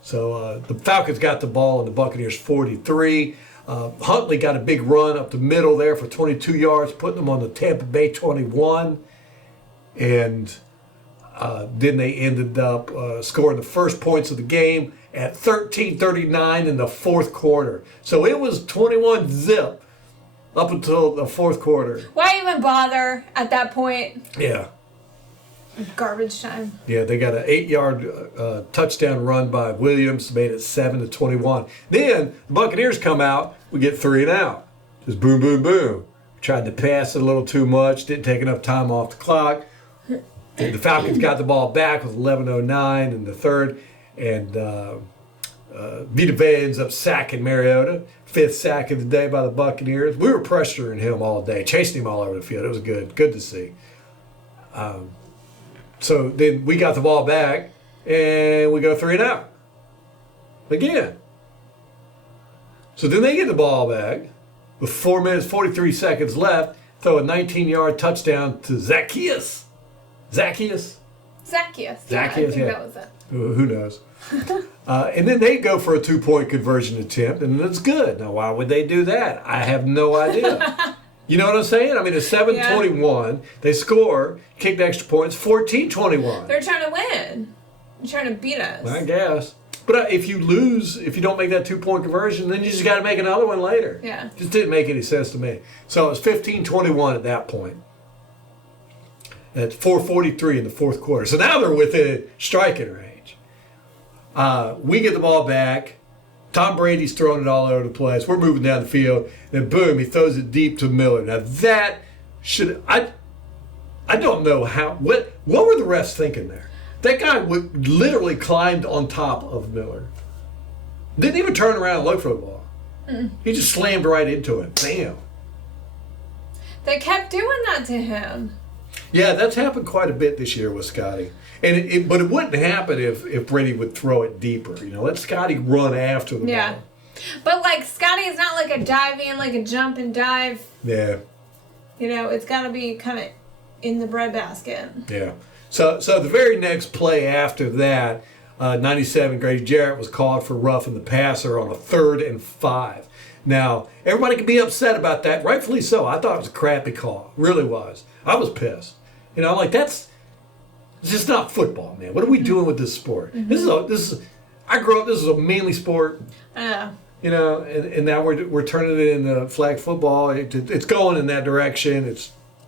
So the Falcons got the ball in the Buccaneers 43. Huntley got a big run up the middle there for 22 yards, putting them on the Tampa Bay 21. And then they ended up scoring the first points of the game at 13:39 in the fourth quarter. So it was 21-zip up until the fourth quarter. Why even bother at that point? Yeah. Garbage time. Yeah, they got an 8-yard touchdown run by Williams, made it 7-21. Then the Buccaneers come out, we get 3 and out. Just boom, boom, boom. Tried to pass it a little too much, didn't take enough time off the clock. And the Falcons got the ball back with 11:09 in the third, and Vita Vea ends up sacking Mariota. 5th sack of the day by the Buccaneers. We were pressuring him all day, chasing him all over the field. It was good to see. So then we got the ball back, and we go 3 and out. Again. So then they get the ball back with 4 minutes, 43 seconds left, throw a 19-yard touchdown to Zacchaeus. Zacchaeus. Yeah, I think that was it. Who knows? And then they go for a 2-point conversion attempt, and it's good. Now, why would they do that? I have no idea. You know what I'm saying? I mean, it's 7-21. They score, kick the extra points, 14-21. They're trying to win. They're trying to beat us. I guess. But if you lose, if you don't make that 2-point conversion, then you just got to make another one later. Yeah. Just didn't make any sense to me. So it was 15-21 at that point. At 4:43 in the fourth quarter. So now they're within striking range. We get the ball back. Tom Brady's throwing it all over the place. We're moving down the field. And boom, he throws it deep to Miller. Now that should... I don't know how... What were the refs thinking there? That guy literally climbed on top of Miller. Didn't even turn around and look for the ball. He just slammed right into it. Bam. They kept doing that to him. Yeah, that's happened quite a bit this year with Scotty. And but it wouldn't happen if Brady would throw it deeper. Let Scotty run after the ball. But Scotty's not like a dive in, like a jump and dive. Yeah. It's got to be kind of in the breadbasket. Yeah. So the very next play after that, 97, Grady Jarrett was called for roughing the passer on a 3rd and 5. Now, everybody can be upset about that, rightfully so. I thought it was a crappy call. Really was. I was pissed. It's just not football, man. What are we doing with this sport? Mm-hmm. I grew up, this is a manly sport. And now we're turning it into flag football. It's going in that direction.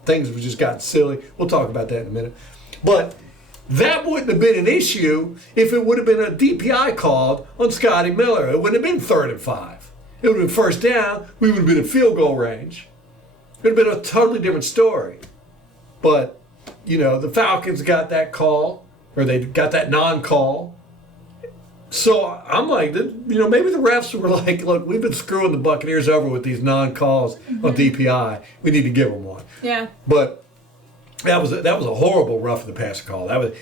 Things have just gotten silly. We'll talk about that in a minute. But that wouldn't have been an issue if it would have been a DPI called on Scotty Miller. It wouldn't have been 3rd and 5. It would have been first down. We would have been in field goal range. It would have been a totally different story. But, the Falcons got that call, or they got that non-call. So I'm like, maybe the refs were like, look, we've been screwing the Buccaneers over with these non-calls on DPI. We need to give them one. Yeah. But That was a horrible roughing the passer call. That was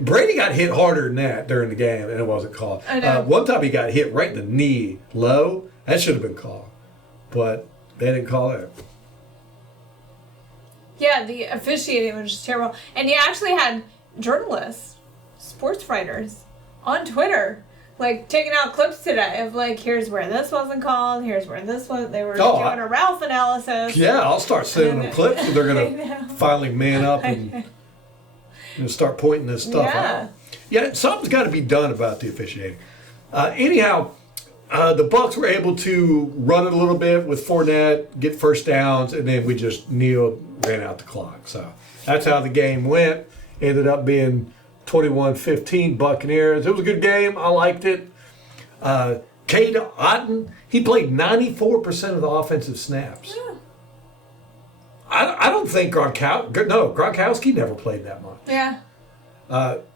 Brady got hit harder than that during the game, and it wasn't called. I know. One time he got hit right in the knee, low. That should have been called, but they didn't call it. Yeah, the officiating was just terrible. And you actually had journalists, sports writers, on Twitter, like, taking out clips today of, like, here's where this wasn't called, here's where this was. They were doing a Ralph analysis. Yeah, I'll start sending them clips, and they're going I to know. finally man up and start pointing this stuff out. Yeah, something's got to be done about the officiating. Anyhow, the Bucs were able to run it a little bit with Fournette, get first downs, and then we just ran out the clock. So that's how the game went. Ended up being 21-15 Buccaneers. It was a good game. I liked it. Cade Otton, he played 94% of the offensive snaps. Yeah. I don't think Gronkowski never played that much. Yeah.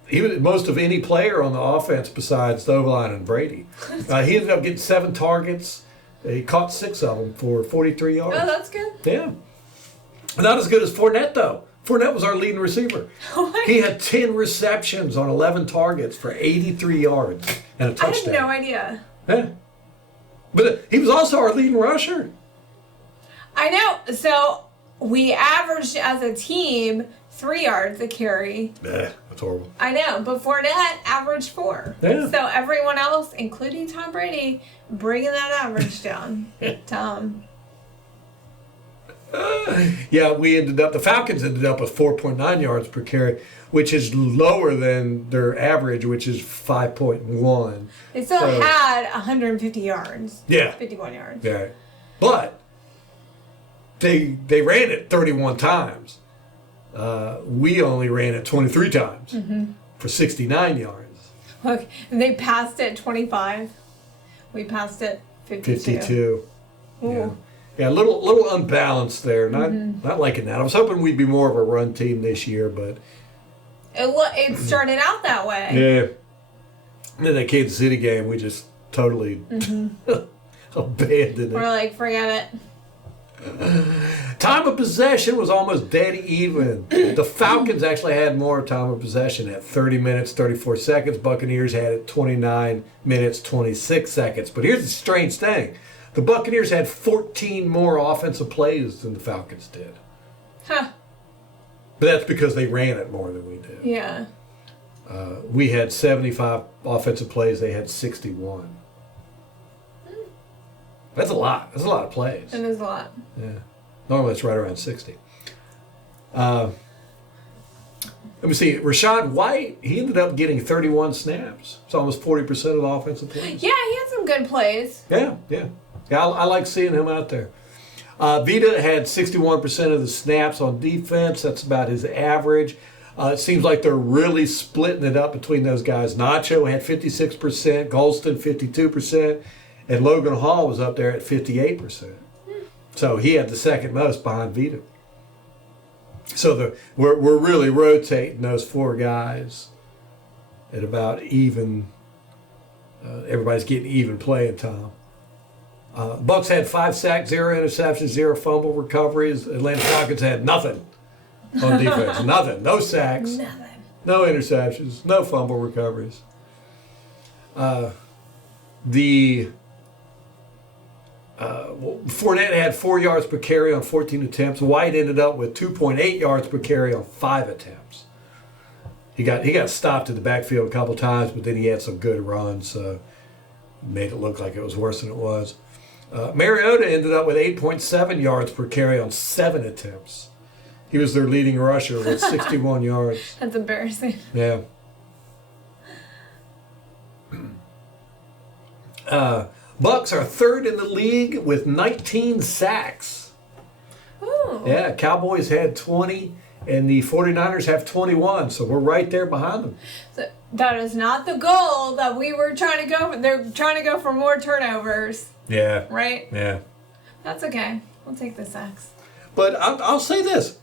He was most of any player on the offense besides the O-line and Brady. He ended up getting 7 targets. He caught 6 of them for 43 yards. Oh, that's good. Yeah. Not as good as Fournette, though. Fournette was our leading receiver. He had 10 receptions on 11 targets for 83 yards and a touchdown. I had no idea. Yeah. But he was also our leading rusher. I know. So we averaged as a team 3 yards a carry. That's horrible. I know, but Fournette averaged 4. Yeah. So everyone else, including Tom Brady, bringing that average down. Tom. Yeah, the Falcons ended up with 4.9 yards per carry, which is lower than their average, which is 5.1. They still had 150 yards. Yeah. 51 yards. Yeah. But they ran it 31 times. We only ran it 23 times for 69 yards. Look, they passed it 25. We passed it 52. Yeah. Yeah, a little unbalanced there. Not liking that. I was hoping we'd be more of a run team this year, but It started out that way. yeah. And then that Kansas City game, we just totally abandoned We're it. like, forget it. Time of possession was almost dead even. The Falcons actually had more time of possession at 30 minutes, 34 seconds. Buccaneers had it 29 minutes, 26 seconds. But here's the strange thing. The Buccaneers had 14 more offensive plays than the Falcons did. Huh. But that's because they ran it more than we did. Yeah. We had 75 offensive plays. They had 61. That's a lot. That's a lot of plays. It is a lot. Yeah. Normally it's right around 60. Let me see. Rashad White, he ended up getting 31 snaps. It's almost 40% of the offensive plays. Yeah, he had some good plays. Yeah. I like seeing him out there. Vita had 61% of the snaps on defense. That's about his average. It seems like they're really splitting it up between those guys. Nacho had 56%, Golston 52%, and Logan Hall was up there at 58%. So he had the second most behind Vita. So we're really rotating those 4 guys at about even. Everybody's getting even playing time. Bucs had 5 sacks, 0 interceptions, 0 fumble recoveries. Atlanta Falcons had nothing on defense. Nothing. No sacks. Nothing. No interceptions. No fumble recoveries. Fournette had 4 yards per carry on 14 attempts. White ended up with 2.8 yards per carry on 5 attempts. He got stopped in the backfield a couple times, but then he had some good runs, so made it look like it was worse than it was. Mariota ended up with 8.7 yards per carry on 7 attempts. He was their leading rusher with 61 yards. That's embarrassing. Yeah. Bucs are 3rd in the league with 19 sacks. Ooh. Yeah, Cowboys had 20, and the 49ers have 21, so we're right there behind them. So that is not the goal that we were trying to go for. They're trying to go for more turnovers, Yeah. right? Yeah. That's okay. We'll take the sacks. But I'll say this,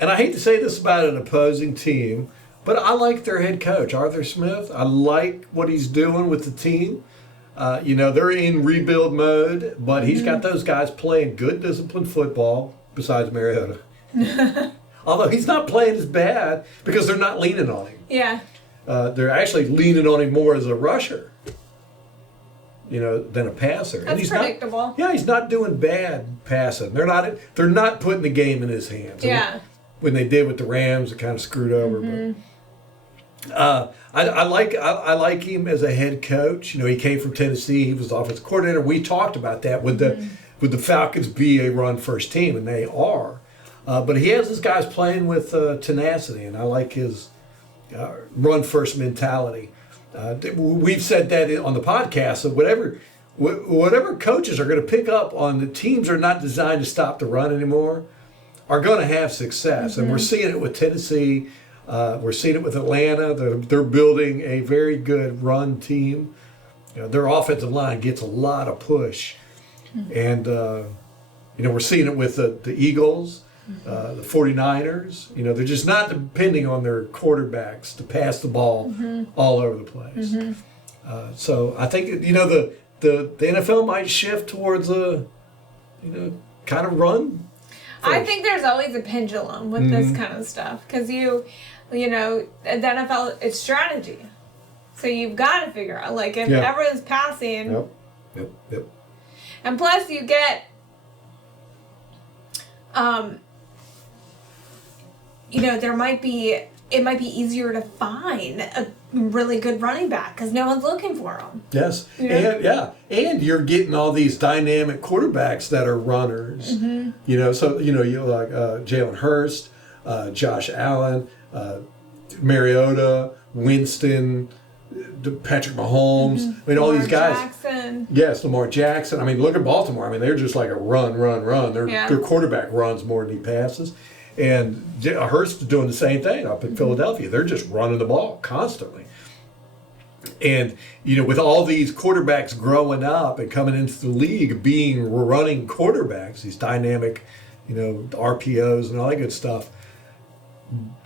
and I hate to say this about an opposing team, but I like their head coach, Arthur Smith. I like what he's doing with the team. They're in rebuild mode, but he's got those guys playing good, disciplined football, besides Mariota. Although he's not playing as bad because they're not leaning on him. Yeah. They're actually leaning on him more as a rusher, than a passer. That's and he's predictable. He's not doing bad passing. They're not putting the game in his hands. Yeah. When they did with the Rams, it kind of screwed over. But I like him as a head coach. He came from Tennessee. He was the offensive coordinator. We talked about that. Would the Falcons be a run first team? And they are. But he has his guys playing with tenacity, and I like his run first mentality. We've said that on the podcast. So whatever coaches are going to pick up on the teams are not designed to stop the run anymore, are going to have success. And we're seeing it with Tennessee. We're seeing it with Atlanta. They're building a very good run team. Their offensive line gets a lot of push. And, we're seeing it with the Eagles, the 49ers. They're just not depending on their quarterbacks to pass the ball all over the place. So I think, the NFL might shift towards a, kind of run. I think there's always a pendulum with this kind of stuff because the NFL, it's strategy. So you've got to figure out, like, if everyone's passing. Yep. And plus you get, it might be easier to find a really good running back because no one's looking for them. Yes, and you're getting all these dynamic quarterbacks that are runners. So you like Jalen Hurst, Josh Allen, Mariota, Winston, Patrick Mahomes. I mean, all these guys. Jackson. Yes, Lamar Jackson. I mean, look at Baltimore. I mean, they're just like a run. Their quarterback runs more than he passes. And Hurst is doing the same thing up in Philadelphia. They're just running the ball constantly. And, with all these quarterbacks growing up and coming into the league being running quarterbacks, these dynamic, RPOs and all that good stuff,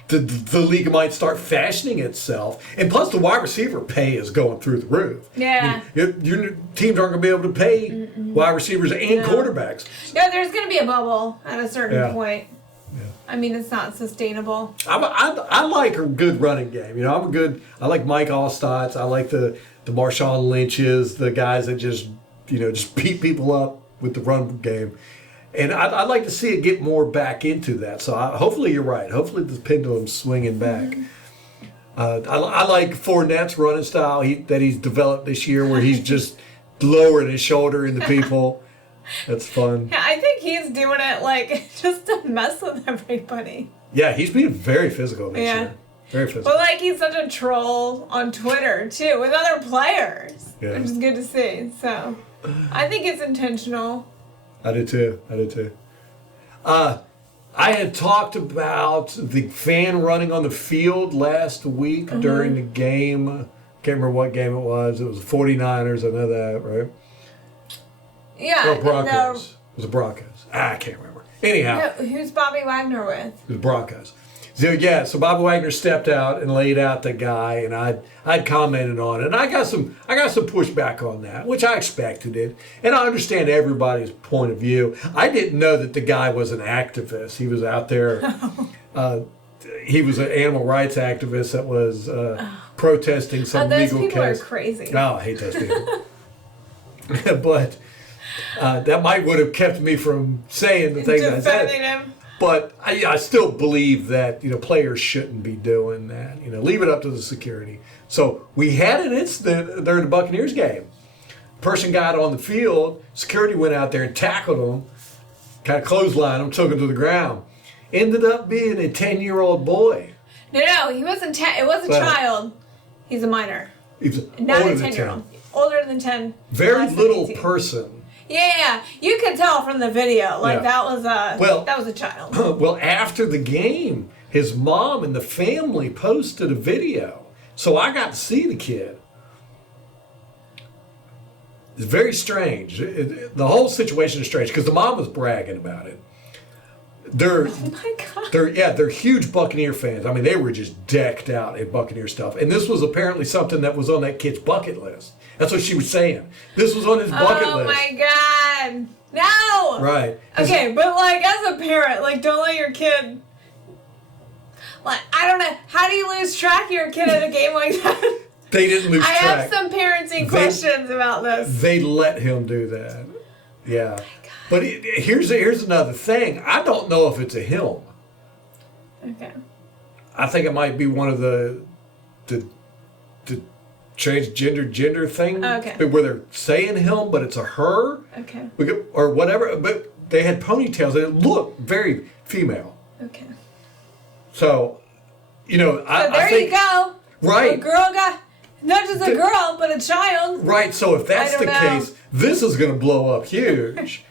the league might start fashioning itself. And plus the wide receiver pay is going through the roof. Yeah. Your teams aren't going to be able to pay wide receivers and quarterbacks. No, there's going to be a bubble at a certain point. Yeah. I mean, it's not sustainable. I like a good running game. I like Mike Allstott. I like the Marshawn Lynch's, the guys that just beat people up with the run game. And I'd like to see it get more back into that. So hopefully you're right. Hopefully the pendulum's swinging back. I like Fournette's running style that he's developed this year where he's just lowering his shoulder into people. That's fun. Yeah, I think he's doing it just to mess with everybody. Yeah, he's being very physical this year. Very physical. But he's such a troll on Twitter too with other players, which is good to see. So I think it's intentional. I do too. I had talked about the fan running on the field last week during the game. Can't remember what game it was. It was the 49ers. I know that, right? Yeah. Or Broncos. It was the Broncos. I can't remember. Anyhow. No, who's Bobby Wagner with? It was Broncos. So Bobby Wagner stepped out and laid out the guy, and I'd commented on it, and I got some pushback on that, which I expected it, and I understand everybody's point of view. I didn't know that the guy was an activist. He was out there. He was an animal rights activist that was protesting some legal case. Those people are crazy. Oh, I hate those people. But that would have kept me from saying the things I said. Him. But I still believe that players shouldn't be doing that. Leave it up to the security. So we had an incident during the Buccaneers game. Person got on the field. Security went out there and tackled him, kind of clotheslined him, took him to the ground. Ended up being a 10-year-old boy. No, he wasn't. It was a child. He's a minor. He's not a 10-year-old. Older than 10. Very little person. Yeah, you could tell from the video. That was a child. Well, after the game, his mom and the family posted a video, so I got to see the kid. It's very strange. The whole situation is strange because the mom was bragging about it. Oh my God. They're huge Buccaneer fans. I mean, they were just decked out in Buccaneer stuff, and this was apparently something that was on that kid's bucket list. That's what she was saying. This was on his bucket list. Oh my God. No. Right. Okay, but as a parent, don't let your kid How do you lose track of your kid at a game like that? They didn't lose I track. have some parenting questions about this. They let him do that. Yeah. But here's another thing. I don't know if it's a him. Okay. I think it might be one of the transgender gender thing. Okay. Where they're saying him, but it's a her. Okay. Or whatever. But they had ponytails and it looked very female. Okay. So, I think, you go. Right. A girl got, not just a girl, but a child. Right. So if that's the case, this is going to blow up huge.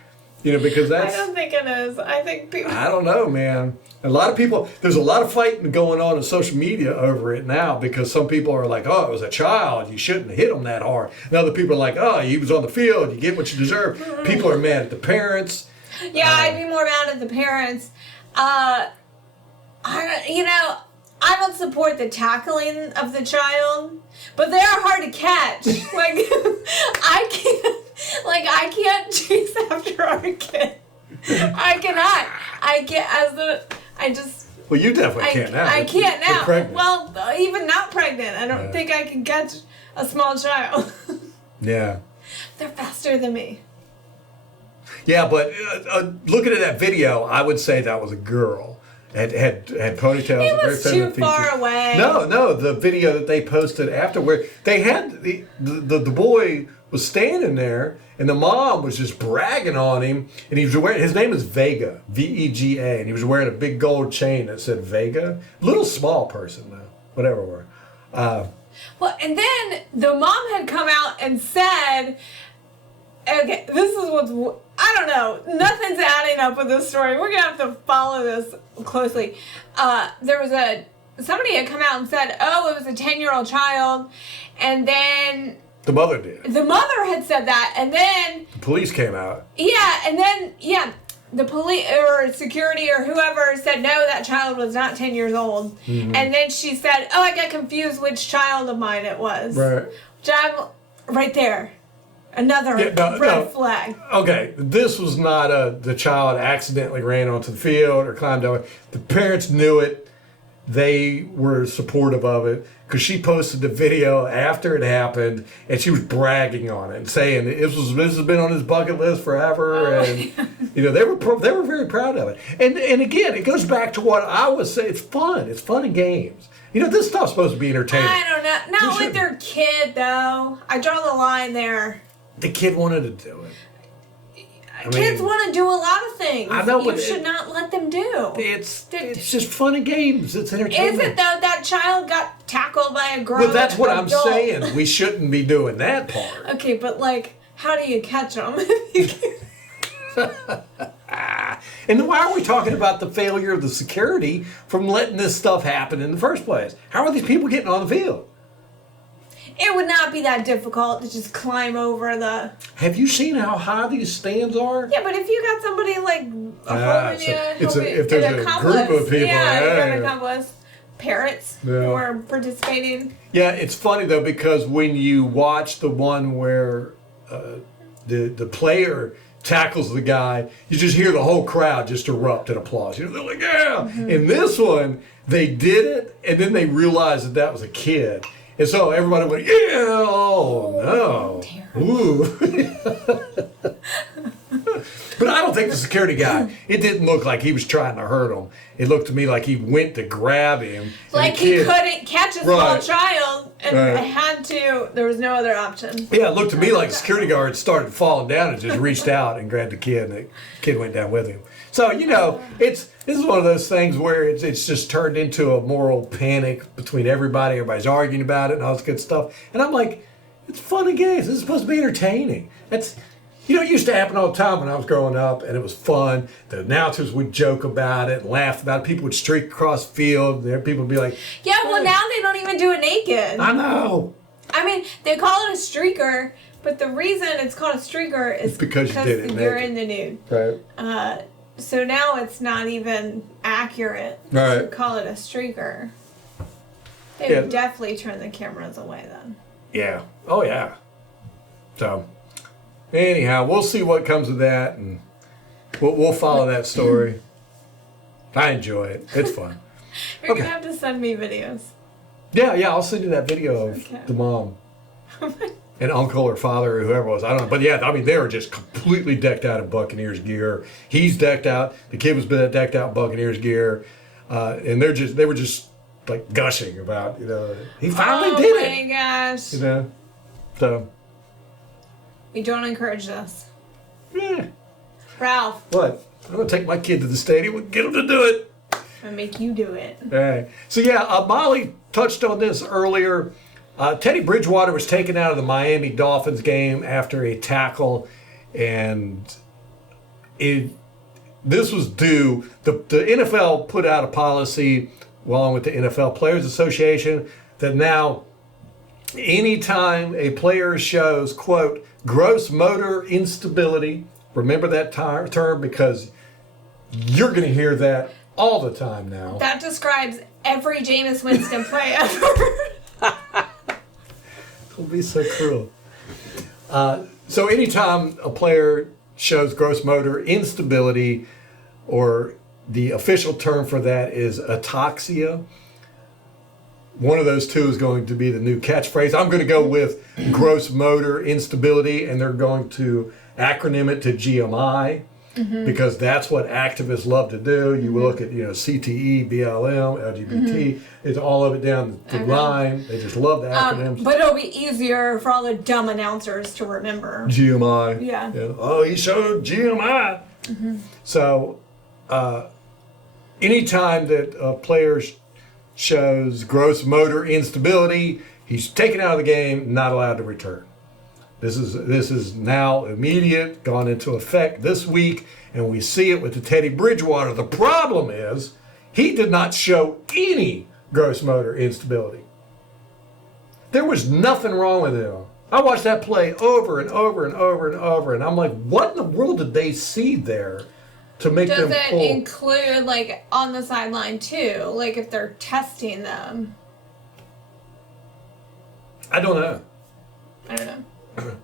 Because that's. I don't think it is. I think people. I don't know, man. A lot of people, there's a lot of fighting going on in social media over it now because some people are like, oh, it was a child. You shouldn't hit him that hard. And other people are like, oh, he was on the field. You get what you deserve. People are mad at the parents. Yeah, I'd be more mad at the parents. I don't support the tackling of the child, but they are hard to catch. I can't chase after our kid. I cannot. Well, you definitely can't now. I can't now. Pregnant. Well, even not pregnant, I don't think I can catch a small child. Yeah. They're faster than me. Yeah, but looking at that video, I would say that was a girl. Had ponytails. It and very was feminine too far features. away. No, the video that they posted after where they had the boy was standing there and the mom was just bragging on him and he was wearing, his name is Vega, Vega, and he was wearing a big gold chain that said Vega. Little small person though, whatever word. Well, and then the mom had come out and said, okay, this is what's, I don't know, nothing's adding up with this story. We're going to have to follow this closely. Somebody had come out and said, oh, it was a 10-year-old child, and then... The mother did. The mother had said that, and then... The police came out. Yeah, and then, the police or security or whoever said, no, that child was not 10 years old. Mm-hmm. And then she said, oh, I got confused which child of mine it was. Right. Which I'm right there. Another red flag. Okay, this was not the child accidentally ran onto the field or climbed over. The parents knew it. They were supportive of it because she posted the video after it happened and she was bragging on it and saying this has been on his bucket list forever. And they were very proud of it. And again, it goes back to what I was saying. It's fun. It's fun and games. This stuff's supposed to be entertaining. I don't know. Not with their kid though. I draw the line there. The kid wanted to do it. Kids want to do a lot of things. I know, you should not let them do. It's just fun and games. It's entertainment. Is it though? That child got tackled by a grown adult. But that's what I'm saying. We shouldn't be doing that part. Okay, but how do you catch them? And why are we talking about the failure of the security from letting this stuff happen in the first place? How are these people getting on the field? It would not be that difficult to just climb over the... Have you seen how high these stands are? Yeah, but if you got somebody holding if there's a group of people... an accomplice. Parents who are participating. Yeah, it's funny though because when you watch the one where the player tackles the guy, you just hear the whole crowd just erupt in applause. They're like, yeah! Mm-hmm. In this one, they did it and then they realized that was a kid. And so everybody went, yeah, oh no. Ooh. But I don't think the security guy, it didn't look like he was trying to hurt him. It looked to me like he went to grab him. Like he couldn't catch a small child and had to, there was no other option. Yeah, it looked to me like the security guard started falling down and just reached out and grabbed the kid and the kid went down with him. So, this is one of those things where it's just turned into a moral panic between everybody. Everybody's arguing about it and all this good stuff. And I'm like, it's fun and games. This is supposed to be entertaining. It used to happen all the time when I was growing up, and it was fun. The announcers would joke about it and laugh about it. People would streak across the field. And people would be like, yeah, well, now they don't even do it naked. I know. I mean, they call it a streaker, but the reason it's called a streaker is because you did it you're naked. in the nude. Right. So now it's not even accurate to call it a streaker. They would definitely turn the cameras away then. Yeah. Oh, yeah. So, anyhow, we'll see what comes of that, and we'll follow that story. I enjoy it. It's fun. You're gonna have to send me videos. Yeah, I'll send you that video of the mom and uncle or father or whoever it was. I don't know. But yeah, I mean, they were just completely decked out in Buccaneers gear. He's decked out. The kid was decked out in Buccaneers gear. And they were just like gushing about, he finally did it. Oh my gosh. So. We don't encourage this. Yeah. Ralph. What? I'm going to take my kid to the stadium and get him to do it. And make you do it. All right. So, Molly touched on this earlier. Teddy Bridgewater was taken out of the Miami Dolphins game after a tackle, and this was due. The NFL put out a policy, along with the NFL Players Association, that now anytime a player shows, quote, gross motor instability, remember that term because you're going to hear that all the time now. That describes every Jameis Winston play ever. Don't be so cruel. So anytime a player shows gross motor instability, or the official term for that is ataxia, one of those two is going to be the new catchphrase. I'm going to go with gross motor instability, and they're going to acronym it to GMI, because that's what activists love to do. You look at CTE, BLM, LGBT. It's all of it down the line. They just love the acronyms. But it'll be easier for all the dumb announcers to remember. GMI. Yeah. Oh, he showed GMI. So, anytime that a player shows gross motor instability, he's taken out of the game, not allowed to return. This is now immediate, gone into effect this week, and we see it with the Teddy Bridgewater. The problem is he did not show any gross motor instability. There was nothing wrong with him. I watched that play over and over and over and over, and I'm like, what in the world did they see there to make them pull? Does it include, like, on the sideline, too? Like, if they're testing them? I don't know. I don't know.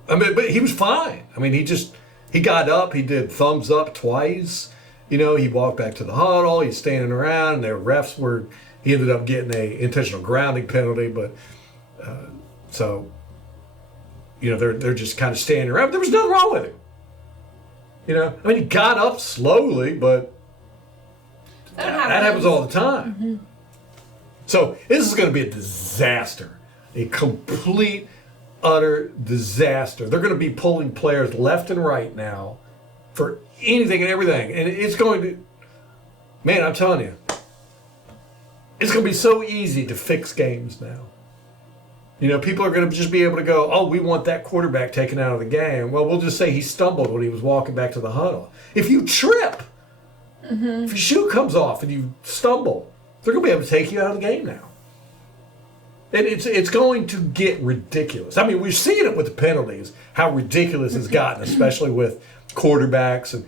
I mean, but he was fine. I mean, he got up, he did thumbs up twice. He walked back to the huddle, he's standing around, and their refs he ended up getting a intentional grounding penalty, but so, they're just kind of standing around. There was nothing wrong with him. I mean, he got up slowly, but that happens all the time. So this is going to be a disaster, a complete, utter disaster. They're going to be pulling players left and right now for anything and everything. And it's going to, man, I'm telling you, it's going to be so easy to fix games now. People are going to just be able to go, oh, we want that quarterback taken out of the game. Well, we'll just say he stumbled when he was walking back to the huddle. If you trip, if your shoe comes off and you stumble, they're going to be able to take you out of the game now. And it's going to get ridiculous. I mean, we've seen it with the penalties, how ridiculous it's gotten, especially with quarterbacks. And,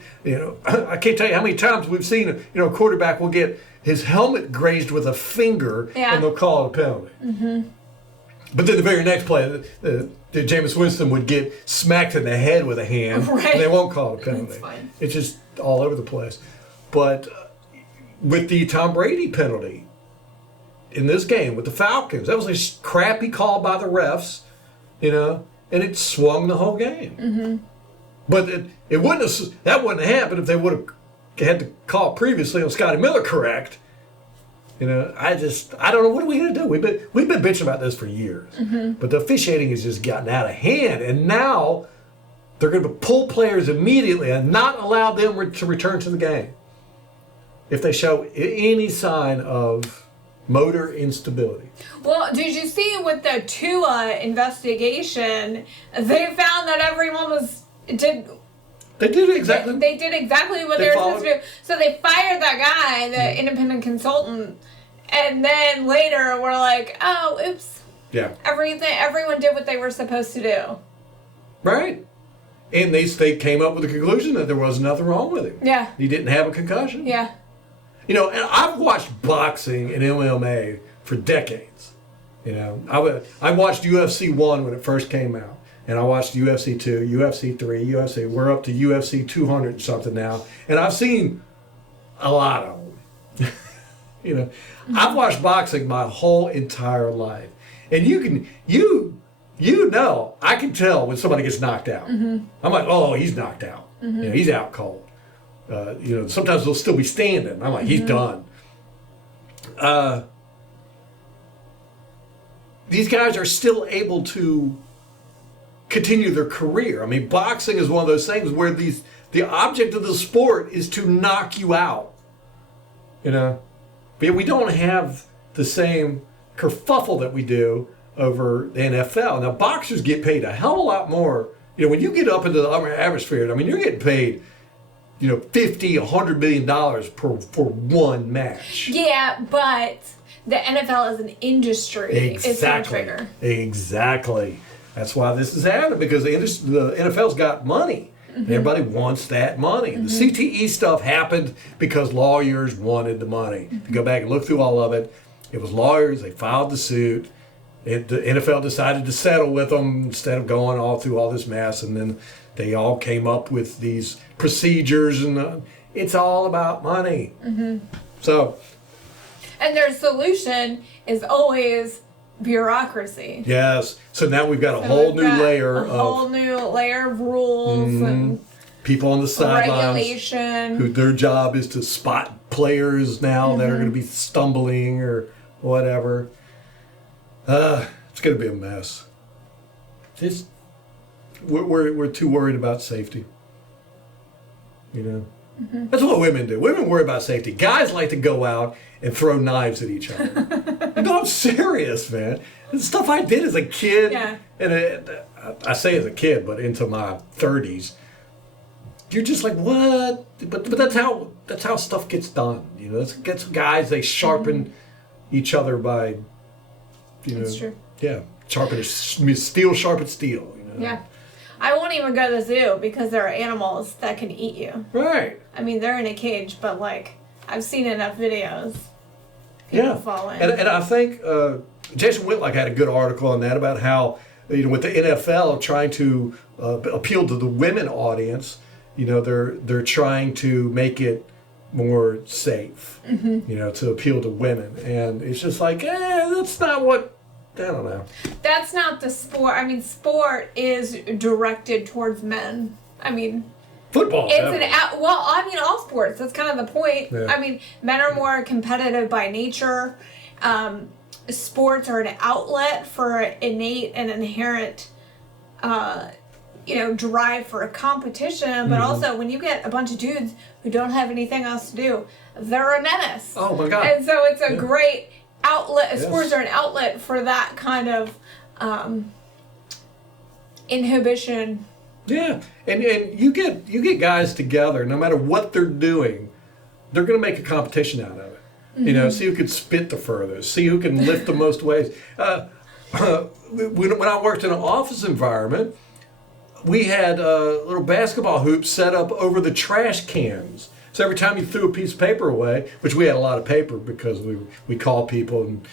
I can't tell you how many times we've seen, a quarterback will get his helmet grazed with a finger, and they'll call it a penalty. But then the very next play, Jameis Winston would get smacked in the head with a hand, and they won't call it a penalty. It's just all over the place. But with the Tom Brady penalty in this game with the Falcons, that was a crappy call by the refs, and it swung the whole game. But that wouldn't have happened if they would have had to call previously on Scotty Miller correct. I don't know. What are we going to do? We've been bitching about this for years. But the officiating has just gotten out of hand. And now they're going to pull players immediately and not allow them to return to the game if they show any sign of motor instability. Well, did you see with the Tua investigation, they found that everyone They did exactly. They did exactly what they were supposed to do. So they fired that guy, the independent consultant, and then later we're like, oh, oops. Yeah. Everyone did what they were supposed to do. Right. And they came up with the conclusion that there was nothing wrong with him. Yeah. He didn't have a concussion. Yeah. And I've watched boxing and MMA for decades. I watched UFC 1 when it first came out. And I watched UFC 2, UFC 3, UFC. We're up to UFC 200 and something now. And I've seen a lot of them. You know, I've watched boxing my whole entire life, and you know, I can tell when somebody gets knocked out. I'm like, oh, he's knocked out. You know, he's out cold. You know, sometimes they'll still be standing. I'm like, he's done. These guys are still able to continue their career. I mean, boxing is one of those things where the object of the sport is to knock you out. You know, but we don't have the same kerfuffle that we do over the NFL. Now, boxers get paid a hell of a lot more. You know, when you get up into the upper atmosphere, I mean, you're getting paid, you know, $50-100 million for one match. Yeah, but the NFL is an industry. Exactly. It's bigger. Exactly. That's why this is happening, because the NFL's got money. Everybody wants that money. The CTE stuff happened because lawyers wanted the money. If you go back and look through all of it, it was lawyers. They filed the suit. The NFL decided to settle with them instead of going all through all this mess. And then they all came up with these procedures, and it's all about money. So, and their solution is always bureaucracy. Yes. So now we've got a whole new layer of rules and people on the sidelines regulation. who their job is to spot players now that are going to be stumbling or whatever. It's going to be a mess. We're too worried about safety. You know, that's what women do. Women worry about safety. Guys like to go out and throw knives at each other. No, I'm serious, man. The stuff I did as a kid, and I say as a kid, but into my 30s, you're just like, what? But that's how stuff gets done. You know, gets guys, they sharpen each other by, you know, That's true. Yeah, steel sharpens steel. You know? Yeah. I won't even go to the zoo because there are animals that can eat you. Right. I mean, they're in a cage, but like, I've seen enough videos. People fall in. And I think Jason Whitlock had a good article on that about how, you know, with the NFL trying to appeal to the women audience, you know, they're trying to make it more safe, you know, to appeal to women. And it's just like, that's not what, I don't know. That's not the sport. I mean, sport is directed towards men. I mean, football. All sports. That's kind of the point. Yeah. I mean, men are more competitive by nature. Sports are an outlet for innate and inherent, drive for a competition. But also, when you get a bunch of dudes who don't have anything else to do, they're a menace. Oh my God! And so it's a great outlet. Yes. Sports are an outlet for that kind of inhibition. Yeah, and you get guys together, no matter what they're doing, they're going to make a competition out of it. You know, see who can spit the furthest, see who can lift the most weights. When I worked in an office environment, we had little basketball hoops set up over the trash cans. So every time you threw a piece of paper away, which we had a lot of paper because we called people, and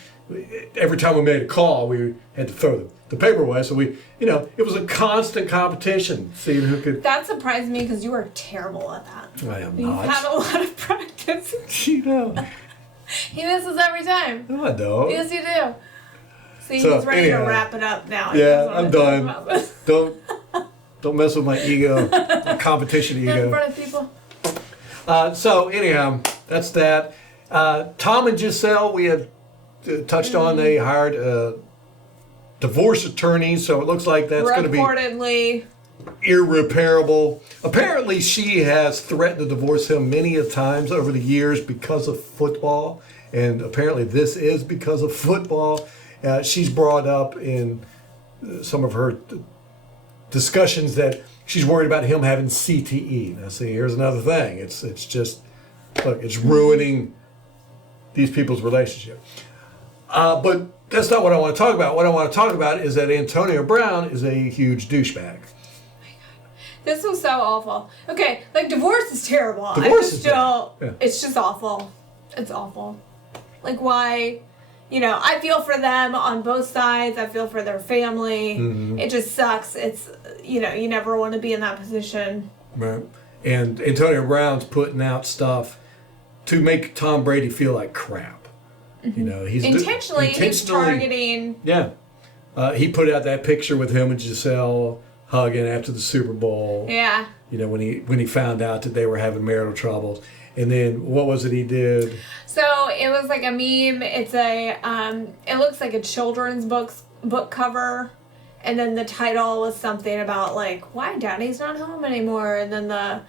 every time we made a call, we had to throw the paper away. So it was a constant competition, seeing who could. That surprised me because you were terrible at that. I am You've not. had a lot of practice. You know. He misses every time. No, I don't. Yes, you do. See, So, he's ready anyhow. to wrap it up now. Yeah, I'm done. Don't mess with my ego, my competition In ego. front of people. So anyhow, that's that. Tom and Giselle, we have touched on. They hired divorce attorneys, so it looks like that's going to be reportedly irreparable. Apparently, she has threatened to divorce him many a times over the years because of football, and apparently this is because of football. She's brought up in some of her discussions that she's worried about him having CTE. Now, see, here's another thing. It's just, look, it's ruining these people's relationship. But that's not what I want to talk about. What I want to talk about is that Antonio Brown is a huge douchebag. This was so awful. Okay, like divorce is terrible. It's just awful. It's awful. Like why, I feel for them on both sides. I feel for their family. Mm-hmm. It just sucks. It's, you never want to be in that position. Right. And Antonio Brown's putting out stuff to make Tom Brady feel like crap. You know, he's He's targeting. Yeah. He put out that picture with him and Giselle hugging after the Super Bowl. Yeah. You know, when he found out that they were having marital troubles. And then what was it he did? So it was like a meme. It's it looks like a children's book cover. And then the title was something about like, why Daddy's not home anymore. And then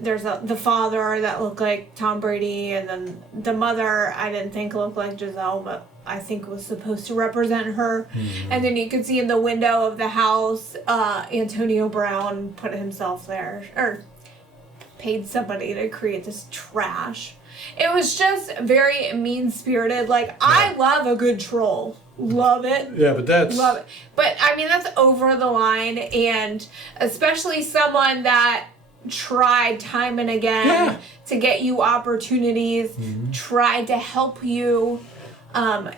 there's the father that looked like Tom Brady. And then the mother, I didn't think looked like Giselle, but I think was supposed to represent her. Mm-hmm. And then you could see in the window of the house, Antonio Brown put himself there, or paid somebody to create this trash. It was just very mean-spirited. Like, yeah. I love a good troll. Love it. Yeah, but that's... Love it. But, I mean, that's over the line, and especially someone that tried time and again to get you opportunities, tried to help you,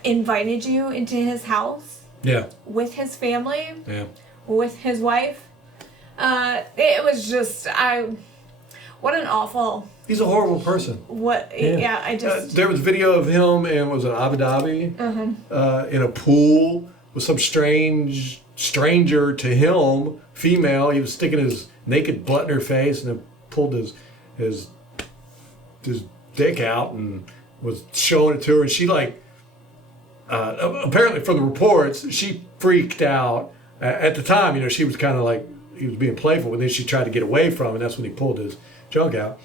invited you into his house. Yeah. With his family. Yeah. With his wife. It was just, what an awful... He's a horrible person. I just... there was video of him in, was it Abu Dhabi? In a pool with some strange stranger to him, female. He was sticking his naked butt in her face and then pulled his dick out and was showing it to her. And she apparently from the reports, she freaked out. At the time, you know, she was kind of like, he was being playful, but then she tried to get away from him, and that's when he pulled his junk out.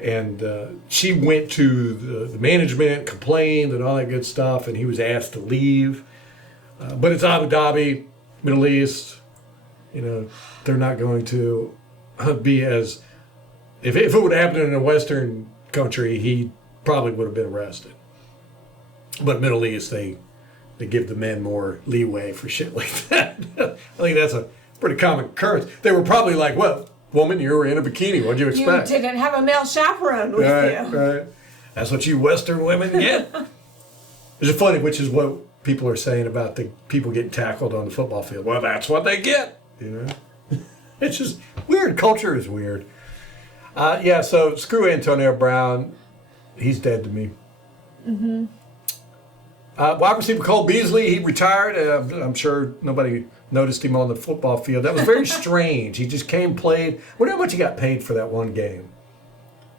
And she went to the management, complained, and all that good stuff, and he was asked to leave. But it's Abu Dhabi, Middle East. You know, they're not going to be as... If it would have happened in a Western country, he probably would have been arrested. But Middle East, they give the men more leeway for shit like that. I think that's a pretty common occurrence. They were probably like, well... Woman, you were in a bikini. What'd you expect? You didn't have a male chaperone with you. Right. That's what you Western women get. It's funny, which is what people are saying about the people getting tackled on the football field. Well, that's what they get. You know, it's just weird. Culture is weird. So screw Antonio Brown. He's dead to me. Mm-hmm. Wide receiver Cole Beasley, he retired. I'm sure nobody noticed him on the football field. That was very strange. He just came, played. Wonder how much he got paid for that one game.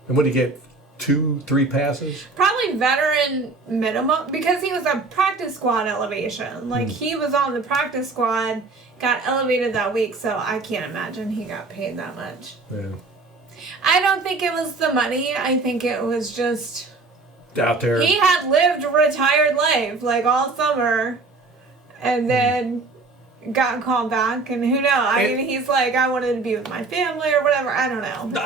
And what did he get? 2-3 passes? Probably veteran minimum, because he was a practice squad elevation. Like, he was on the practice squad, got elevated that week, so I can't imagine he got paid that much. Yeah. I don't think it was the money. I think it was just... out there. He had lived a retired life, like, all summer, and then... got called back, and who knows? I mean, he's like, I wanted to be with my family or whatever. I don't know.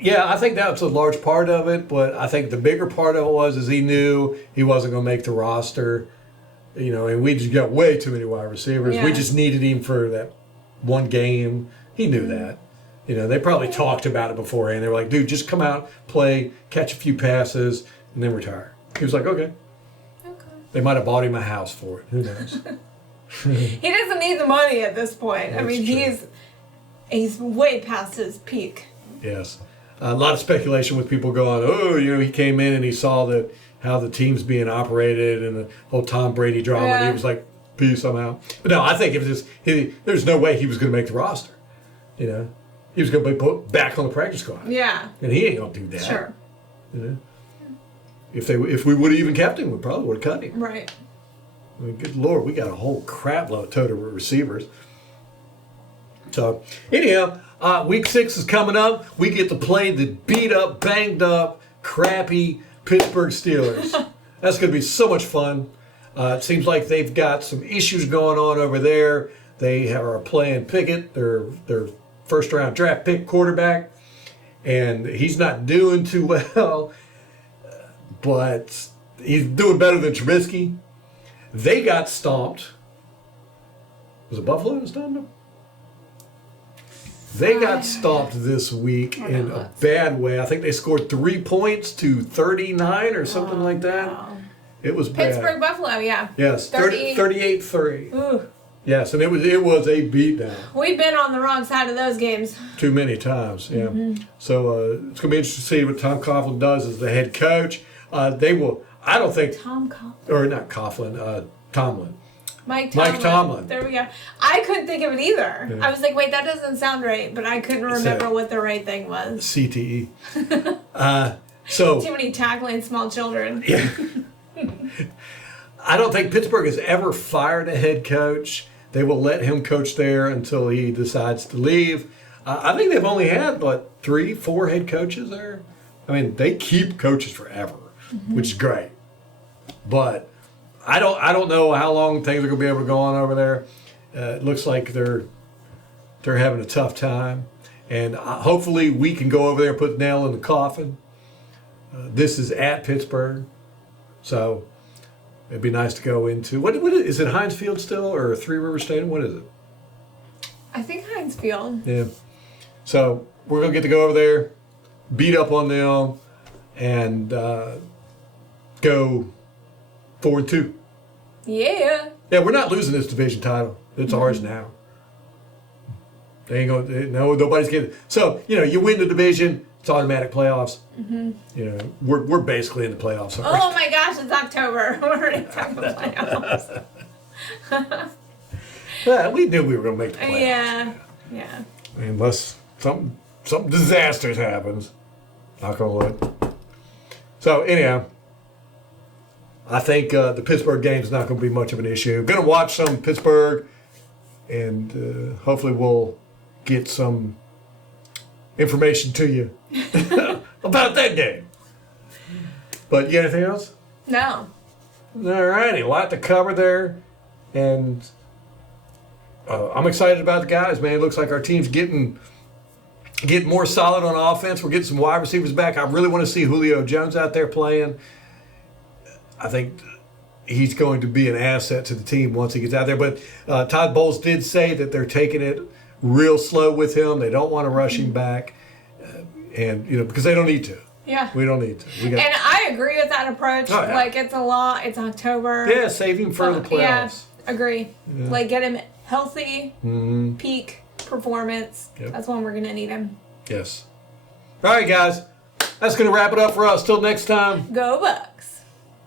I think that's a large part of it, but I think the bigger part of it was he knew he wasn't going to make the roster, you know, and we just got way too many wide receivers. Yeah. We just needed him for that one game. He knew that. You know, they probably talked about it beforehand. They were like, dude, just come out, play, catch a few passes, and then retire. He was like, okay. They might have bought him a house for it. Who knows? He doesn't need the money at this point. That's I mean, true. he's way past his peak. Yes. A lot of speculation with people going, oh, you know, he came in and he saw how the team's being operated and the whole Tom Brady drama. Yeah. And he was like, peace, I'm out. But no, I think there's no way he was going to make the roster. You know, he was going to be put back on the practice squad. Yeah. And he ain't going to do that. Sure. You know? If we would have even kept him, we probably would have cut him. Right. I mean, good Lord, we got a whole crap load of receivers. So, anyhow, week 6 is coming up. We get to play the beat up, banged up, crappy Pittsburgh Steelers. That's going to be so much fun. It seems like they've got some issues going on over there. They are playing Pickett, their first round draft pick quarterback, and he's not doing too well, but he's doing better than Trubisky. They got stomped. Was it Buffalo that stomped them? They got stomped this week in a bad way. I think they scored 3 points to 39 or something like that. Wow. It was bad. Pittsburgh Buffalo, yeah. Yes, 38-3. Ooh. Yes, and it was a beatdown. We've been on the wrong side of those games. Too many times, yeah. Mm-hmm. So it's going to be interesting to see what Tom Coughlin does as the head coach. I don't think, Tom Coughlin. or not Coughlin, Tomlin. Mike Tomlin. Mike Tomlin. There we go. I couldn't think of it either. Yeah. I was like, wait, that doesn't sound right, but I couldn't remember what the right thing was. CTE. So Too many tackling small children. yeah. I don't think Pittsburgh has ever fired a head coach. They will let him coach there until he decides to leave. I think they've only had, 3, 4 head coaches there? I mean, they keep coaches forever, which is great. But I don't know how long things are going to be able to go on over there. It looks like they're having a tough time. And hopefully we can go over there and put the nail in the coffin. This is at Pittsburgh. So it'd be nice to go into. What is it, Heinz Field still or Three River Stadium? What is it? I think Heinz Field. Yeah. So we're going to get to go over there, beat up on them, and go 4-2. Yeah. Yeah, we're not losing this division title. It's ours now. They ain't going. No, nobody's getting. So you win the division, it's automatic playoffs. We're basically in the playoffs already. Oh my gosh, it's October. We're already talking playoffs. Yeah, we knew we were going to make the playoffs. Yeah. Unless something disastrous happens. Knock on wood. So anyhow, I think the Pittsburgh game is not going to be much of an issue. Going to watch some Pittsburgh, and hopefully we'll get some information to you about that game. But you got anything else? No. All righty, a lot to cover there, and I'm excited about the guys, man. It looks like our team's getting more solid on offense. We're getting some wide receivers back. I really want to see Julio Jones out there playing. I think he's going to be an asset to the team once he gets out there. But Todd Bowles did say that they're taking it real slow with him. They don't want to rush him back, and because they don't need to. Yeah. We don't need to. And I agree with that approach. Oh, yeah. Like, it's a lot. It's October. Yeah, save him for the playoffs. Yeah, agree. Yeah. Like, get him healthy, peak performance. Yep. That's when we're going to need him. Yes. All right, guys. That's going to wrap it up for us. Till next time. Go Bucs.